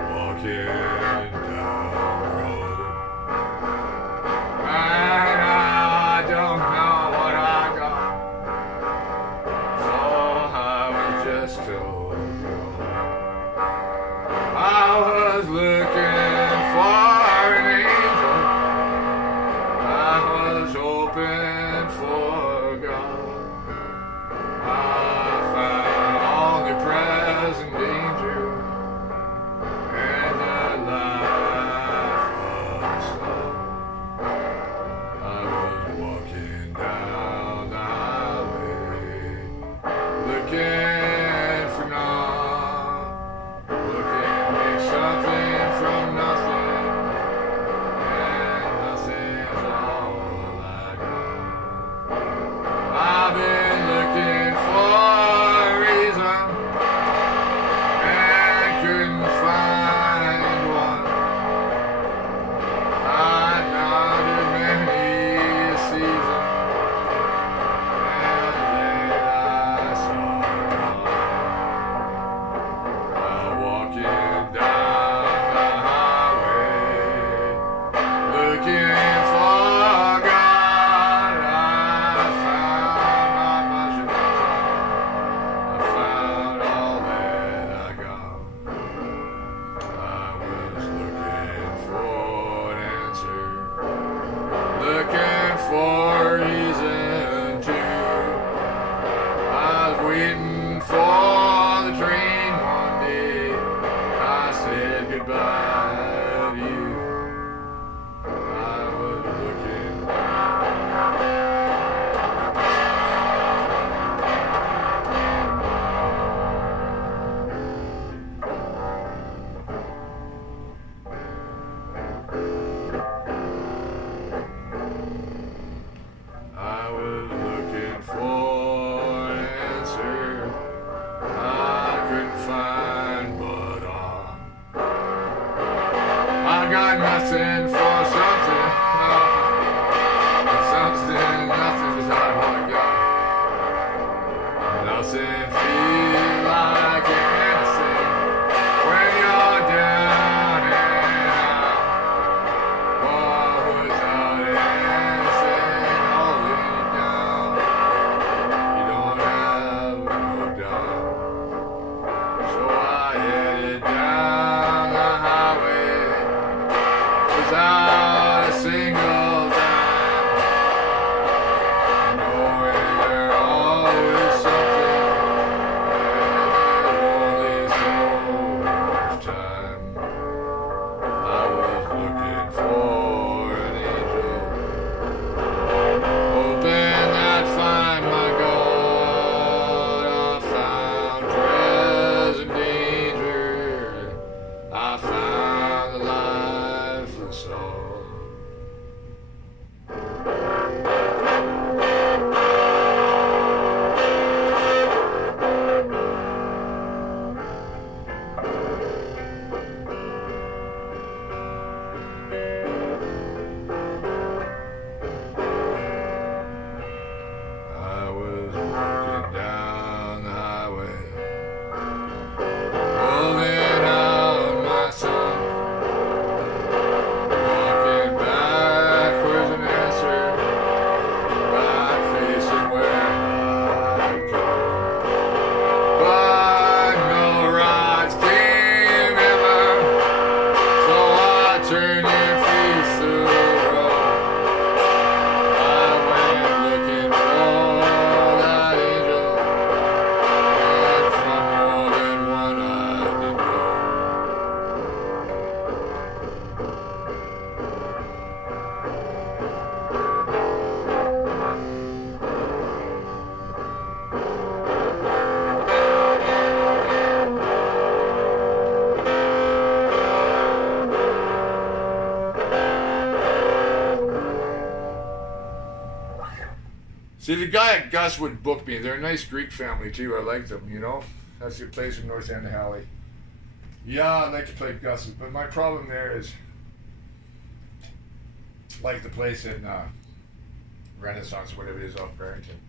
walking down the road, and I don't know what I got, so I was just told no. I was looking for an angel, I was hoping for God. I found all the present danger and the life was slow. I was walking down the highway, looking for looking to make something from nothing, and nothing's all I got. I've been looking for a reason and couldn't find one. I'd counted many a season, and then I saw one. Walking down the highway, looking for God, I found my much. I found all that I got. I was looking for an answer, looking for a reason to. I was waiting for the train one day. I said goodbye got nothing for something. Something, nothing's not what I got. Nothing feels like anything when you're down and out. What without anything holding you down? You don't have no doubt. So I headed down the highway without a single dime, knowing there's always something, and there's only so much time. I was looking for an angel, hoping I'd find my God. I found present danger, I found the lifeless soul. I was walking down the highway, holding out my son, walking backwards and answer, right facing where I'd come. But no rides came ever, so I turned and faced the road. I went looking for that angel, and from more than one I did go. See, the guy at Gus would book me. They're a nice Greek family too. I like them, you know. That's the place in North End Alley. Yeah, I'd like to play Gus's, but my problem there is, like the place in Renaissance, whatever it is, off Barrington,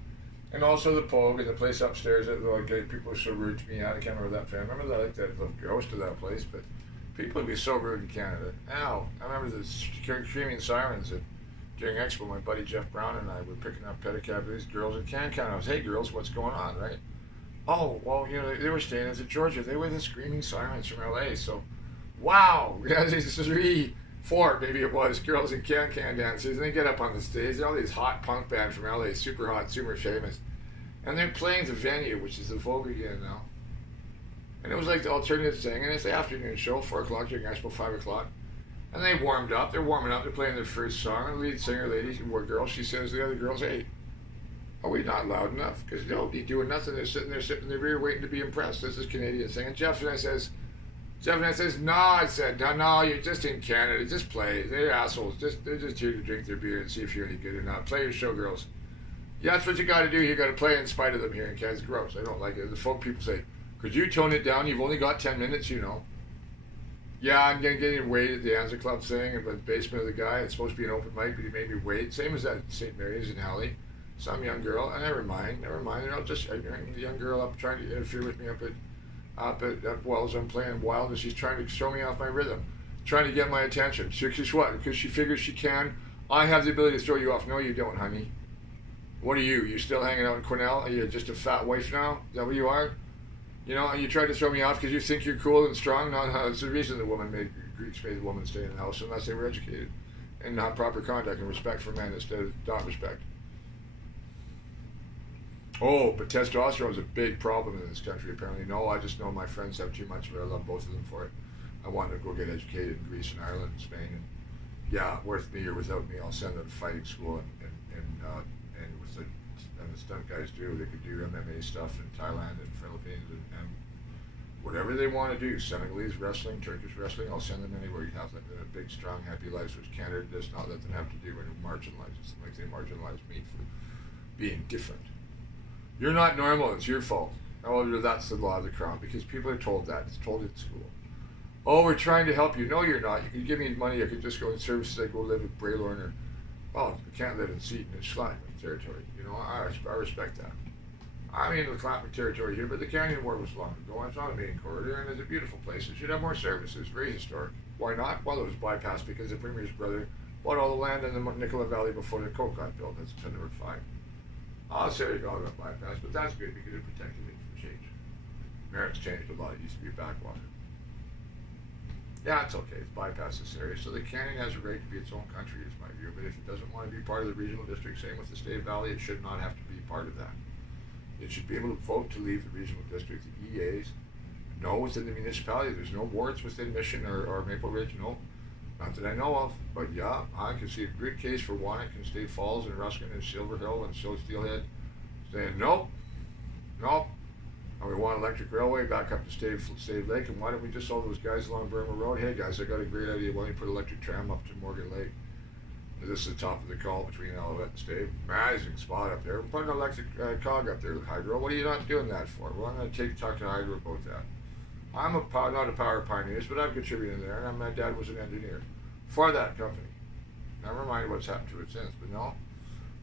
and also the Pogue and the place upstairs that like people were so rude to me. I can't remember that. I remember that, like that, the ghost of that place, but people would be so rude in Canada. Ow! I remember the screaming sirens at. During Expo, my buddy Jeff Brown and I were picking up pedicab these girls in Can-Can. I was, hey girls, what's going on, right? Oh, well, you know, they were staying in Georgia. They were the screaming sirens from LA. So, wow, we had these 3, 4, maybe it was, girls in Can-Can dancers. And they get up on the stage. They're all these hot punk band from LA, super hot, super famous. And they're playing the venue, which is the Vogue again now. And it was like the alternative thing. And it's the afternoon show, 4 o'clock during Expo, 5 o'clock. And they warmed up. They're warming up. They're playing their first song. The lead singer lady, girl, she says to the other girls, hey, are we not loud enough? Because they'll be doing nothing. They're sitting there sipping their beer waiting to be impressed. This is Canadian thing. And Jeff and I says, no, I said, no, you're just in Canada. Just play. They're assholes. They're just here to drink their beer and see if you're any good or not. Play your show, girls. Yeah, that's what you got to do. You got to play in spite of them here in Canada. It's gross. I don't like it. The folk people say, could you tone it down? You've only got 10 minutes, you know. Yeah, I'm getting wait at the Anza Club thing in the basement of the guy. It's supposed to be an open mic, but he made me wait. Same as that St. Mary's in Alley. Some young girl, and never mind. You know, just a young girl up trying to interfere with me up at Wells. I'm playing wild, and she's trying to show me off my rhythm, trying to get my attention. Because what? Because she figures she can. I have the ability to throw you off. No, you don't, honey. What are you? You still hanging out in Cornell? Are you just a fat wife now? Is that what you are? You know, and you try to throw me off because you think you're cool and strong. No, it's the reason the Greeks made the woman stay in the house unless they were educated and not proper conduct and respect for men instead of not respect. Oh, but testosterone is a big problem in this country, apparently. No, I just know my friends have too much of it. I love both of them for it. I want them to go get educated in Greece and Ireland and Spain. And yeah, with me or without me, I'll send them to fighting school and with the stunt guys do. They could do MMA stuff in Thailand and Philippines and whatever they want to do. Senegalese wrestling, Turkish wrestling, I'll send them anywhere. You have them in a big, strong, happy lives, which Canada does not let them have to do when it marginalizes them, like they marginalize me for being different. You're not normal, it's your fault. However, that's the law of the crown, because people are told that. It's told at school. Oh, we're trying to help you. No, you're not. You can give me money. I could just go in services. I go live in Braylorn or, well, I can't live in Seaton and Schleich territory. You know, I respect that. I'm in the Clamping territory here, but the Canyon War was long ago. It's on the main corridor, and it's a beautiful place. It should have more services. Very historic. Why not? Well, it was bypassed because the Premier's brother bought all the land in the Nicola Valley before the Coke got built. That's number 5. I'll say it all got bypassed, but that's good because it protected it from change. Merritt's changed a lot. It used to be a backwater. Yeah, it's okay. It's bypassed this area. So the Canyon has a right to be its own country, is my view. But if it doesn't want to be part of the regional district, same with the State Valley, it should not have to be part of that. It should be able to vote to leave the regional district. The EAs, no within the municipality. There's no wards within Mission or Maple Ridge. No, not that I know of. But yeah, I can see a good case for Wannock and State Falls and Ruskin and Silver Hill and Steelhead saying nope, nope. And we want electric railway back up to Stave Lake. And why don't we just all those guys along Burma Road? Hey guys, I got a great idea. Why don't you put electric tram up to Morgan Lake? This is the top of the call between Alouette and Stave. Amazing spot up there. We're putting an electric cog up there with Hydro. What are you not doing that for? Well, I'm going to talk to Hydro about that. I'm not a power pioneer, but I've contributed there, and my dad was an engineer for that company. Never mind what's happened to it since, but no.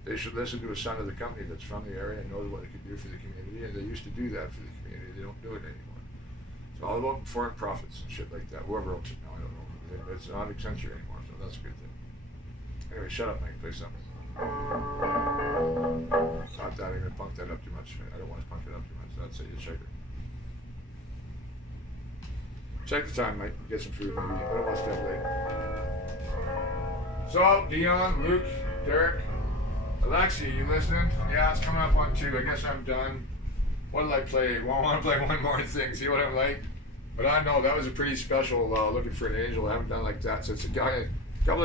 They should listen to a son of the company that's from the area and knows what it could do for the community, and they used to do that for the community. They don't do it anymore. It's all about foreign profits and shit like that. Whoever owns it now, I don't know. It's not Accenture anymore, so that's a good thing. Anyway, shut up, Mike. Play something. Not that. I'm going to punk that up too much. I don't want to punk it up too much. That's it. You check it. Check the time, Mike. Get some food, maybe. I don't want to stay late. So, Dion, Luke, Derek, Alexi, you listening? Yeah, it's coming up on 2. I guess I'm done. What did I play? Well, I want to play one more thing. See what I'm like? But I know that was a pretty special looking for an angel. I haven't done like that since a guy... A couple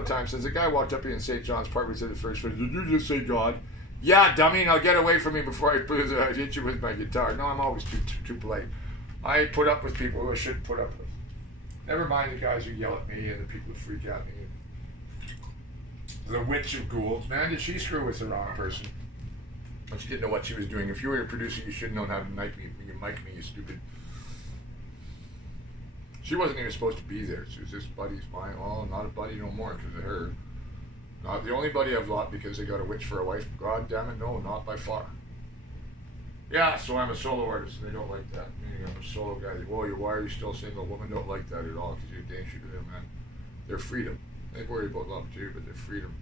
of times since the guy walked up here in St. John's Park, we said the first phrase, did you just say God? Yeah, dummy, now get away from me before I hit you with my guitar. No, I'm always too polite. I put up with people who I shouldn't put up with. Never mind the guys who yell at me and the people who freak at me. The witch of ghouls. Man, did she screw with the wrong person? But she didn't know what she was doing. If you were a producer, you should have known how to mic me, you stupid. She wasn't even supposed to be there. She was just buddies mine. Oh, not a buddy no more because of her. Not the only buddy I've lost because they got a witch for a wife. God damn it, no, not by far. Yeah, so I'm a solo artist and they don't like that. Meaning I'm a solo guy. Whoa, why are you still single? Women don't like that at all because you're a danger to them, man. Their freedom. They worry about love too, but their freedom.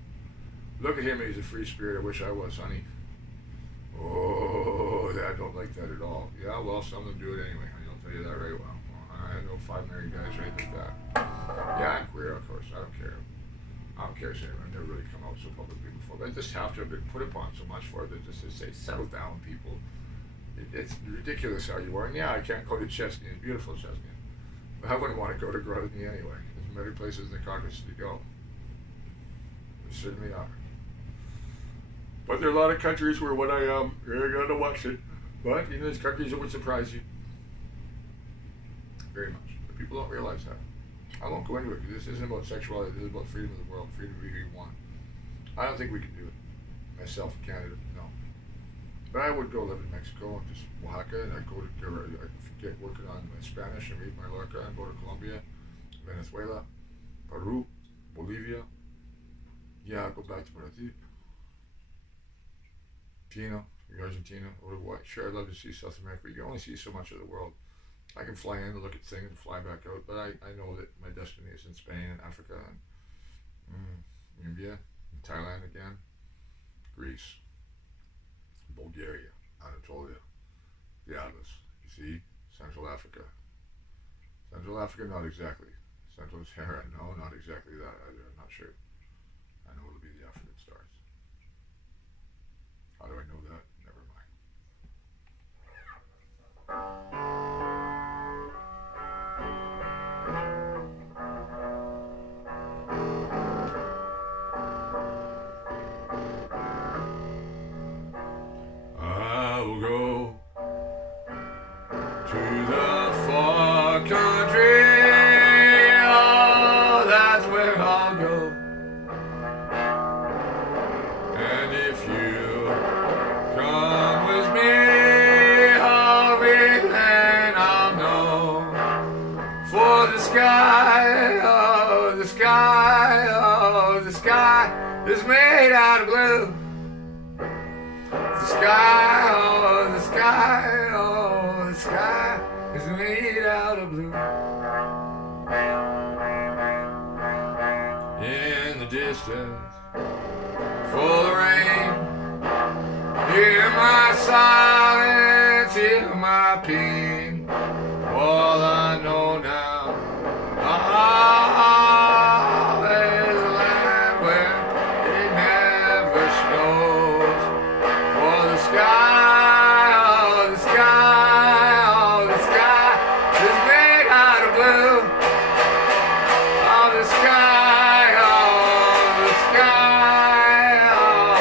Look at him, he's a free spirit. I wish I was, honey. Oh, I don't like that at all. Yeah, well, some of them do it anyway, honey. I'll tell you that right well. I know 5 married guys right like that. Yeah, I'm queer, of course. I don't care. I don't care, Sarah. I've never really come out so publicly before. But I just have to have been put upon so much for it that just to say, settle down, people. It's ridiculous how you are. And yeah, I can't go to Chesney. It's beautiful, Chesney. But I wouldn't want to go to Grodny anyway. There's better places in the Caucasus to go. There certainly are. But there are a lot of countries where when I am, you're going to watch it. But, you know, there's countries that would surprise you. Very much. But people don't realize that. I won't go into it because this isn't about sexuality. This is about freedom of the world, freedom to be who you want. I don't think we can do it. Myself in Canada, no. But I would go live in Mexico and just Oaxaca, and I'd get working on my Spanish and read my Lorca and go to Colombia, Venezuela, Peru, Bolivia. Yeah, I'll go back to Brazil. Argentina, Uruguay. Sure, I'd love to see South America. You can only see so much of the world. I can fly in to look at things and fly back out, but I know that my destiny is in Spain and Africa and India, and Thailand again, Greece, Bulgaria, Anatolia, the Atlas. You see, Central Africa. Central Africa, not exactly. Central Sahara, no, not exactly that either. I'm not sure. I know it'll be the African stars. How do I know that? Never mind. I'll go to the far country. Oh, that's where I'll go. And if you come with me, I'll be there. sky, oh, the sky, oh, the sky is made out of blue. The sky, oh, the sky, oh, the sky is made out of blue. In the distance, for the rain, hear my silence, hear my pain. All I know now, there's a land where it never snows. For the sky, oh, the sky, oh, the sky is made out of blue. Oh, the sky, oh, the sky, oh,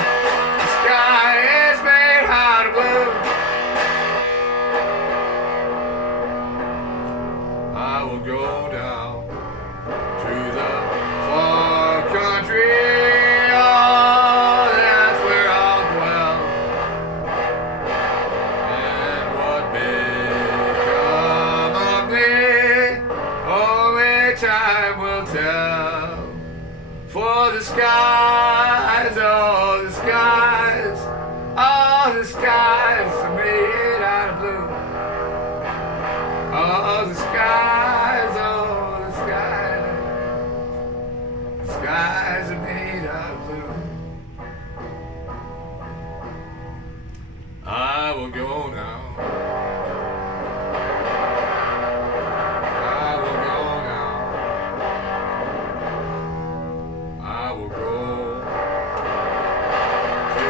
the sky is made out of blue. I will go down to the far country, oh, that's where I'll dwell. And what may come of me, only time will tell. For the skies, oh, the skies, oh, the skies are made out of blue. Oh, the skies, oh, the skies are made out of blue. I will go now. I will go now. I will go to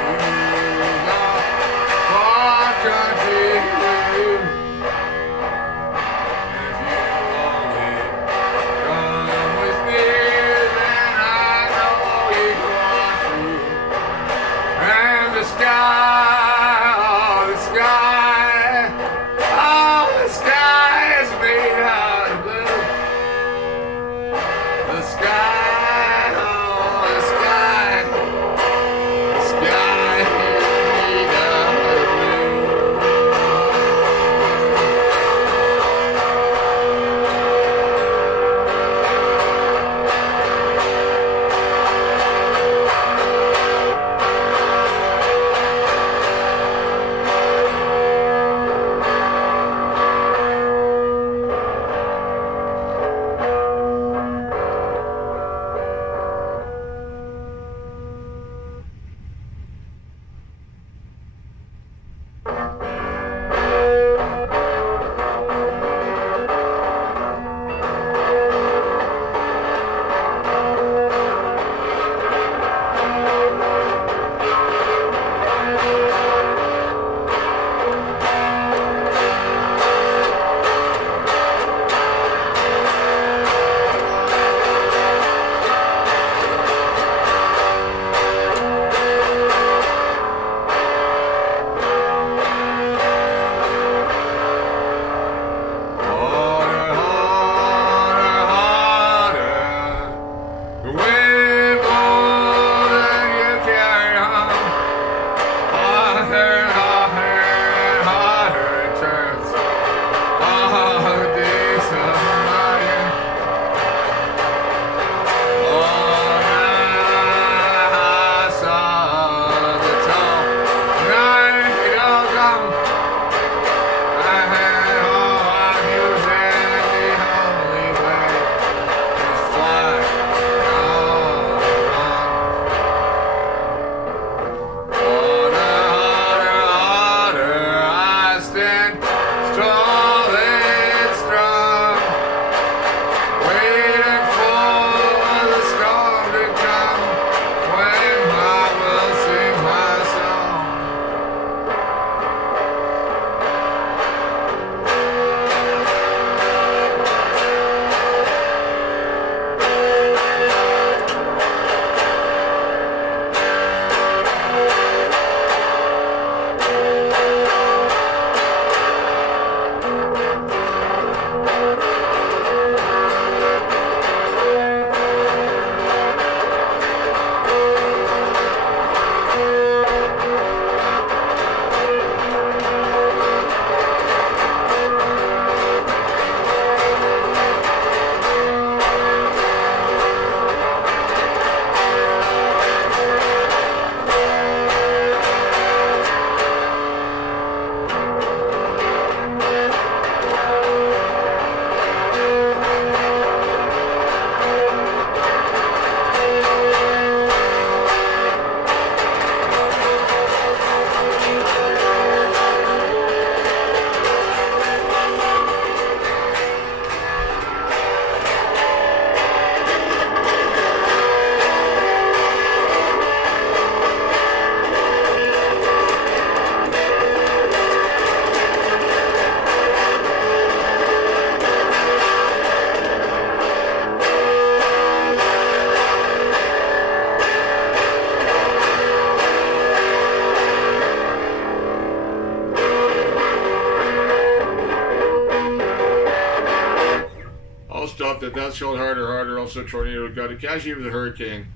That's called Harder. Also, tornado got it. Actually, it was a hurricane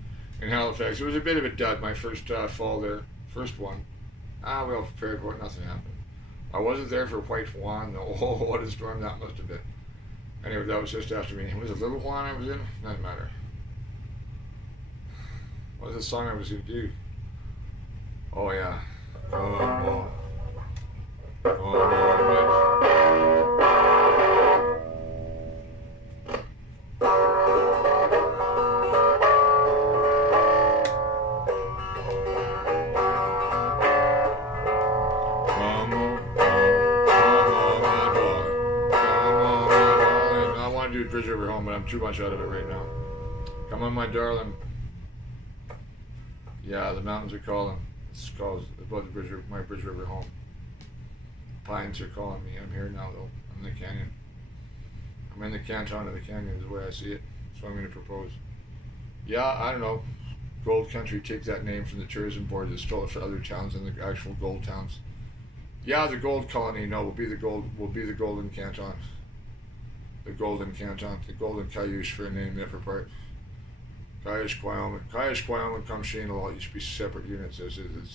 in Halifax. It was a bit of a dud. My first fall there, first one. We all prepared for it. Nothing happened. I wasn't there for White Juan. Oh, what a storm that must have been. Anyway, that was just after me. Was it Little Juan I was in? Doesn't matter. What was the song I was going to do? Oh, yeah. Oh, Bridge Over Home, but I'm too much out of it right now. Come on, my darling. Yeah, the mountains are calling. It's called above the bridge, my Bridge River Home. Pines are calling me. I'm here now, though. I'm in the canyon. I'm in the canton of the canyon, is the way I see it. So I'm going to propose. Yeah, I don't know. Gold Country, take that name from the tourism board that stole it for other towns and the actual gold towns. Yeah, the gold colony. No, will be the golden canton. The Golden Canton, the Golden Cayush for a name there for part. Cayush, Wyoming, Kamshin will all each be separate units as is the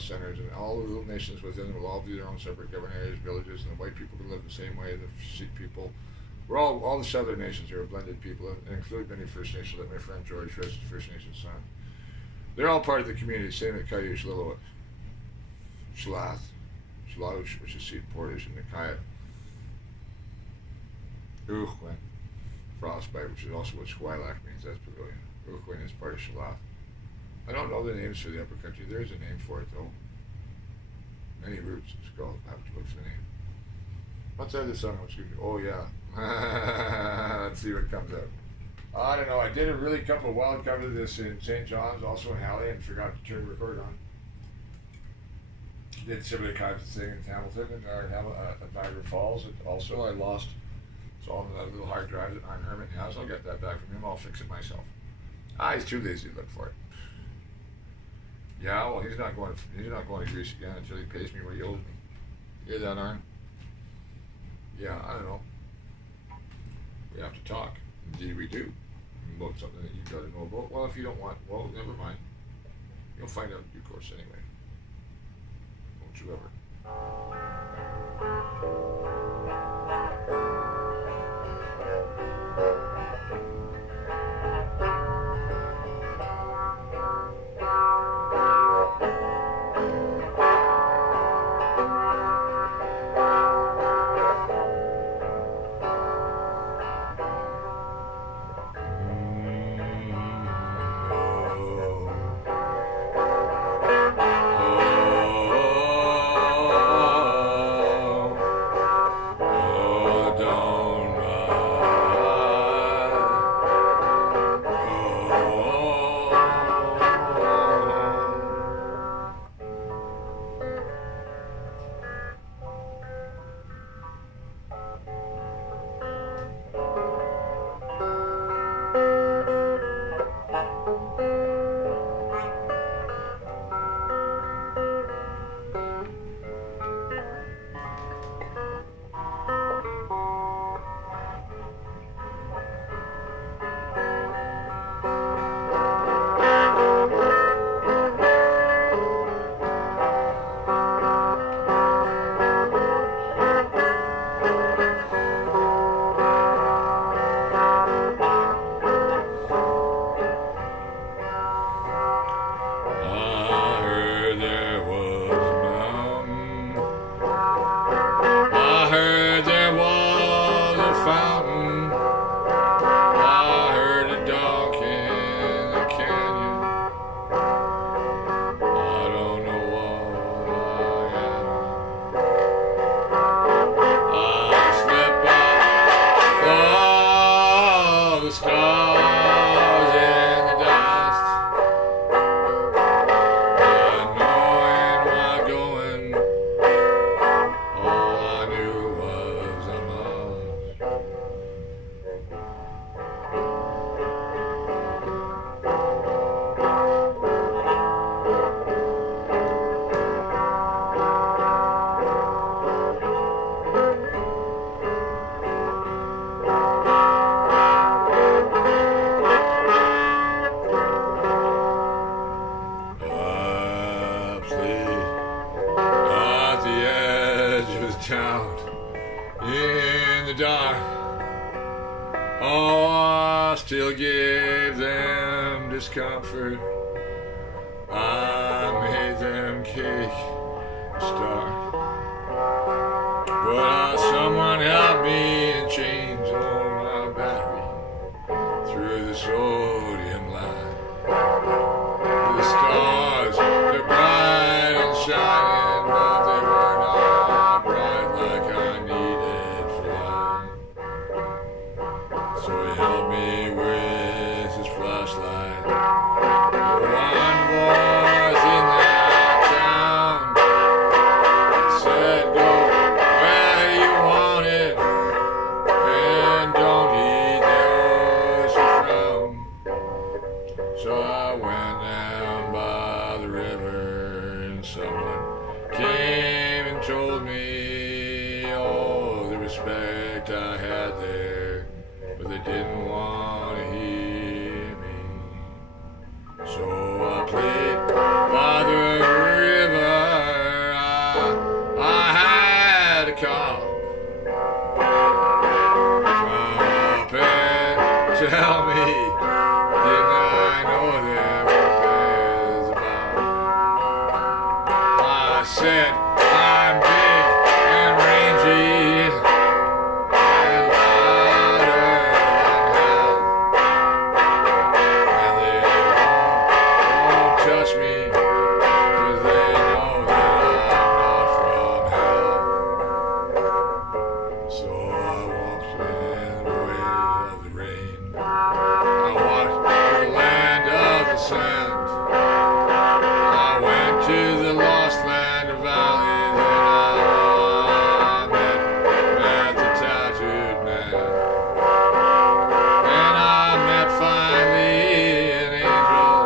centers, and all the little nations within them will all be their own separate governed areas, villages, and the white people can live the same way. The Sikh people, we're all the southern nations are blended people, and include many First Nations, like my friend George Rest, First Nation son. They're all part of the community, same at Cayush, Lillooet, Shlath, Slouch, which is Seed Portage, and Nikayat. Uwchwen, Frostbite, which is also what Squilak means, that's pavilion. Uwchwen is part of Shlath. I don't know the names for the upper country. There is a name for it, though. Many roots, it's called. I have to look for the name. What's that other song I was going to do? Oh, yeah. Let's see what comes out. I don't know. I did a really couple of wild covers of this in St. John's, also in Halley, and forgot to turn the record on. Did similar kinds of thing in Hamilton and at Niagara Falls. And also, I lost. So all the little hard drives that Iron Hermit has, I'll get that back from him. I'll fix it myself. He's too lazy to look for it. Yeah, well, he's not going to Greece again until he pays me what he owes me. You hear that, Arn? Yeah, I don't know. We have to talk. Indeed, we do. About something that you've got to know about. Well, if you don't want, well, never mind. You'll find out in due course anyway. Won't you ever? still gave them discomfort. I made them cake start. But someone helped me and changed all my battery through the sodium line. The stars, they're bright and shining, but they were not bright like I needed for life. So he helped me with his flashlight. The one voice in that town said, go where you want it, and don't heed the ocean frown. So I went down by the river, and someone came and told me all the respect I had there, but they didn't want to hear me. So I played by the river. I had a call. Come up and tell me, didn't I know there were bears about? I said, I'm big and rangy and louder than hell, and they won't touch me, 'cause they know that I'm not from hell. So I walked in the way of the rain. I walked to the land of the sand. I went to the lost land of valley. Then I met the tattooed man. And I met finally an angel,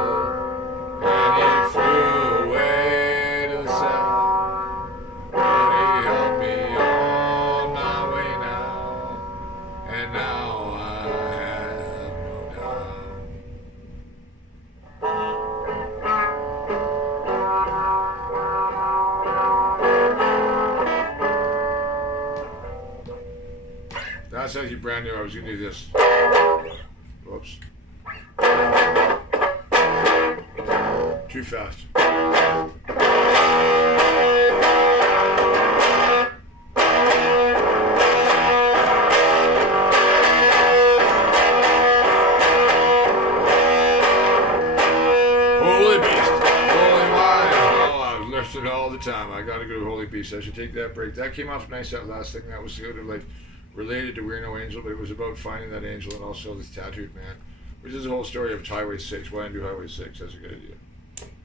and he flew away to the south. But he helped me on my way now, and now I have no doubt. That's actually brand new. I was gonna do this. Whoops. Too fast. Holy beast, holy wine. Oh, I was listening all the time. I gotta go to Holy Beast. I should take that break. That came off nice, that last thing. That was sort of like related to We're No Angel, but it was about finding that angel and also this tattooed man, which is the whole story of Highway 6. Why undo Highway 6? That's a good idea.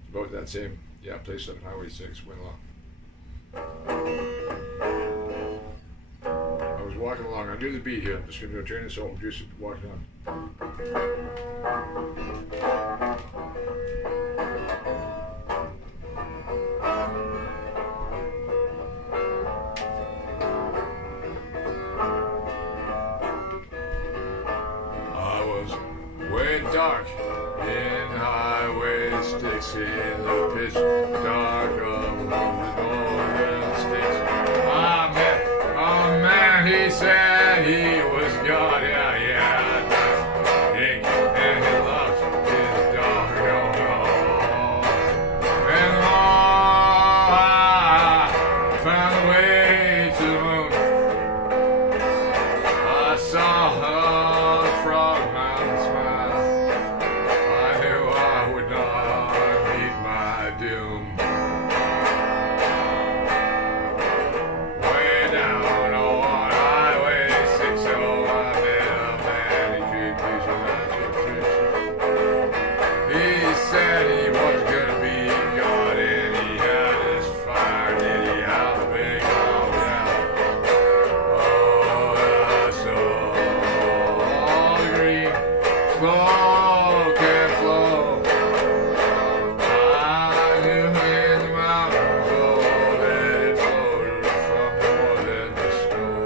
About that same, place on Highway 6, went along. I was walking along. I'll do the beat here. I'm just going to turn this old juice walking on. I was way dark in Highway 6 in the pitch dark of the northern states. I met a man, he said he was God, yeah. Ink, and he loved his dog, And I found a way to the moon. I saw a frog mountain smile. I knew I would not meet my doom. Way down on Highway 6, oh, I met a man, he could teach you magic tricks. He said he was gonna be God, and he had his fire, did he have a big house now? Oh, I saw all the green smoke and flow. I knew in the mountains, oh, that it flowed from more than the snow.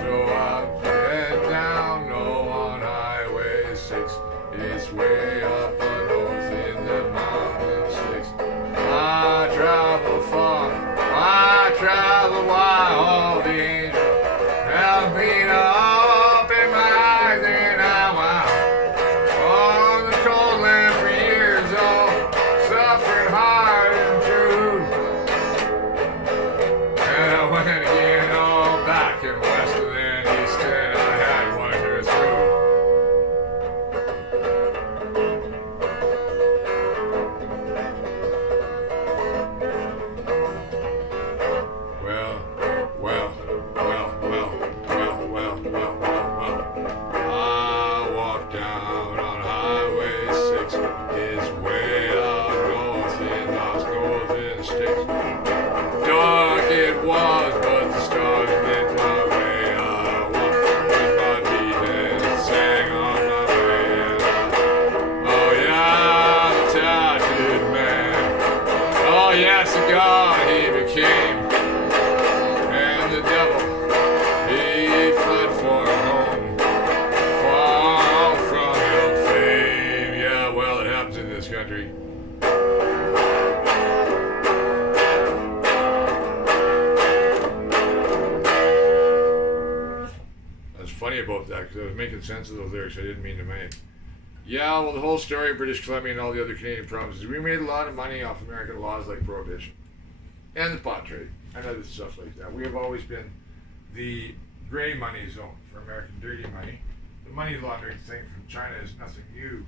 So I went down on Highway 6. It's way up north in the mountain sticks. I travel far, I travel wide, all the angels have been I walked down on Highway 6. It's way out north in those northern states. Dark it was, but the stars lit my way. I walked with my feet and sang on my way. Oh yeah, the tattooed man. Oh yes, the God he became. And the devil, he fled for home, far from ill fame. Yeah, well, it happens in this country. That's funny about that, because I was making sense of those lyrics I didn't mean to make. Yeah, well, the whole story of British Columbia and all the other Canadian provinces, we made a lot of money off American laws like prohibition and the pot trade and other stuff like that. We have always been the gray money zone for American dirty money. The money laundering thing from China is nothing new.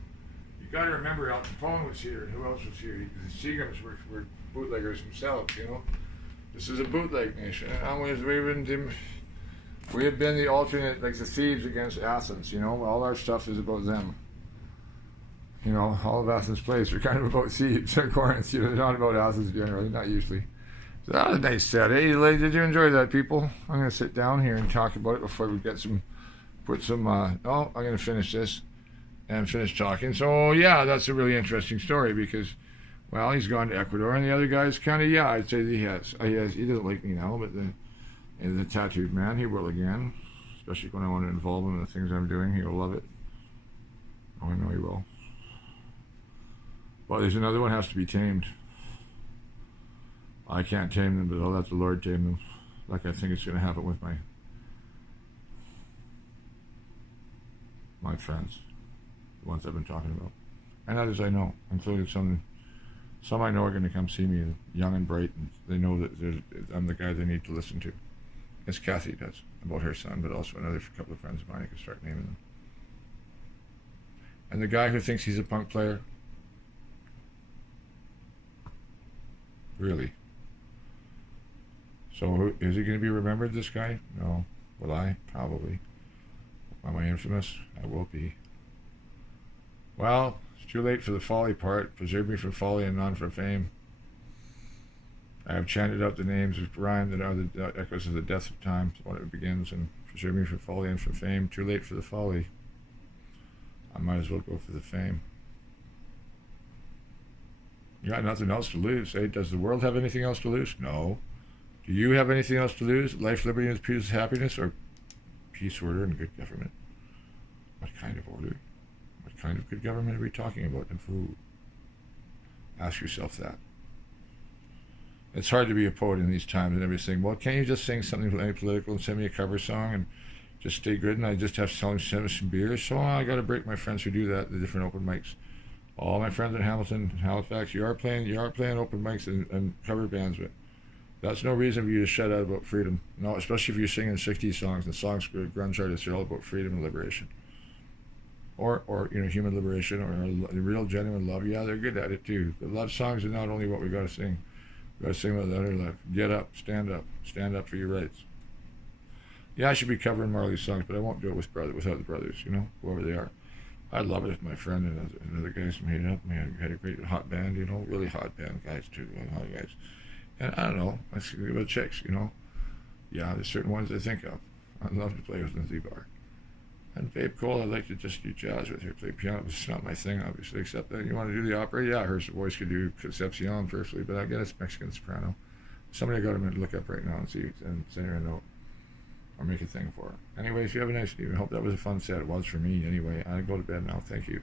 You got to remember, Al Capone was here, and who else was here? The Seagrams were bootleggers themselves, you know. This is a bootleg nation, and we have been the alternate, like the thieves against Athens, you know. All our stuff is about them. You know, all of Athens' plays are kind of about thieves or Corinth. You know, they're not about Athens generally, not usually. So that was a nice set. Hey, did you enjoy that, people? I'm going to sit down here and talk about it before we get I'm going to finish this and finish talking. So, yeah, that's a really interesting story because, well, he's gone to Ecuador, and the other guy's kind of, yeah, I'd say he doesn't like me now, but the tattooed man, he will again, especially when I want to involve him in the things I'm doing. He'll love it. Oh, I know he will. Well, there's another one has to be tamed. I can't tame them, but I'll let the Lord tame them, like I think it's going to happen with my friends, the ones I've been talking about, and others I know, including some I know are going to come see me, young and bright, and they know that I'm the guy they need to listen to, as Kathy does, about her son, but also another couple of friends of mine. I can start naming them. And the guy who thinks he's a punk player, really. So is he going to be remembered, this guy? No. Will I? Probably. Am I infamous? I will be. Well, it's too late for the folly part. Preserve me from folly and none for fame. I have chanted out the names of rhyme that are the echoes of the death of time, when it begins, and preserve me from folly and from fame. Too late for the folly. I might as well go for the fame. You got nothing else to lose, eh? Does the world have anything else to lose? No. Do you have anything else to lose? Life, liberty, and peace, happiness, or peace, order, and good government? What kind of order? What kind of good government are we talking about, and who? Ask yourself that. It's hard to be a poet in these times and everything. Well, can't you just sing something political and send me a cover song and just stay good, and I just have to send some beers? So I got to break my friends who do that, the different open mics. All my friends in Hamilton, Halifax, you are playing open mics and cover bands, but that's no reason for you to shut out about freedom. No, especially if you're singing 60s songs, and songs for grunge artists are all about freedom and liberation. Or human liberation, or real genuine love. Yeah, they're good at it too. But love songs are not only what we got to sing. We got to sing about that other life. Get up, stand up for your rights. Yeah, I should be covering Marley's songs, but I won't do it without the brothers, whoever they are. I'd love it if my friend and other guys made it up. We had a great hot band, really hot band guys too, hot guys. And I don't know, let's think about chicks, Yeah, there's certain ones I think of. I'd love to play with Lindsay Barr. And Babe Cole, I'd like to just do jazz with her, play piano, but it's not my thing, obviously, except that you want to do the opera? Yeah, her voice could do Concepcion perfectly, but I guess it's Mexican soprano. Somebody I got to look up right now and send her a note. Or make a thing for her. Anyways, you have a nice evening. I hope that was a fun set. It was for me anyway. I go to bed now. Thank you.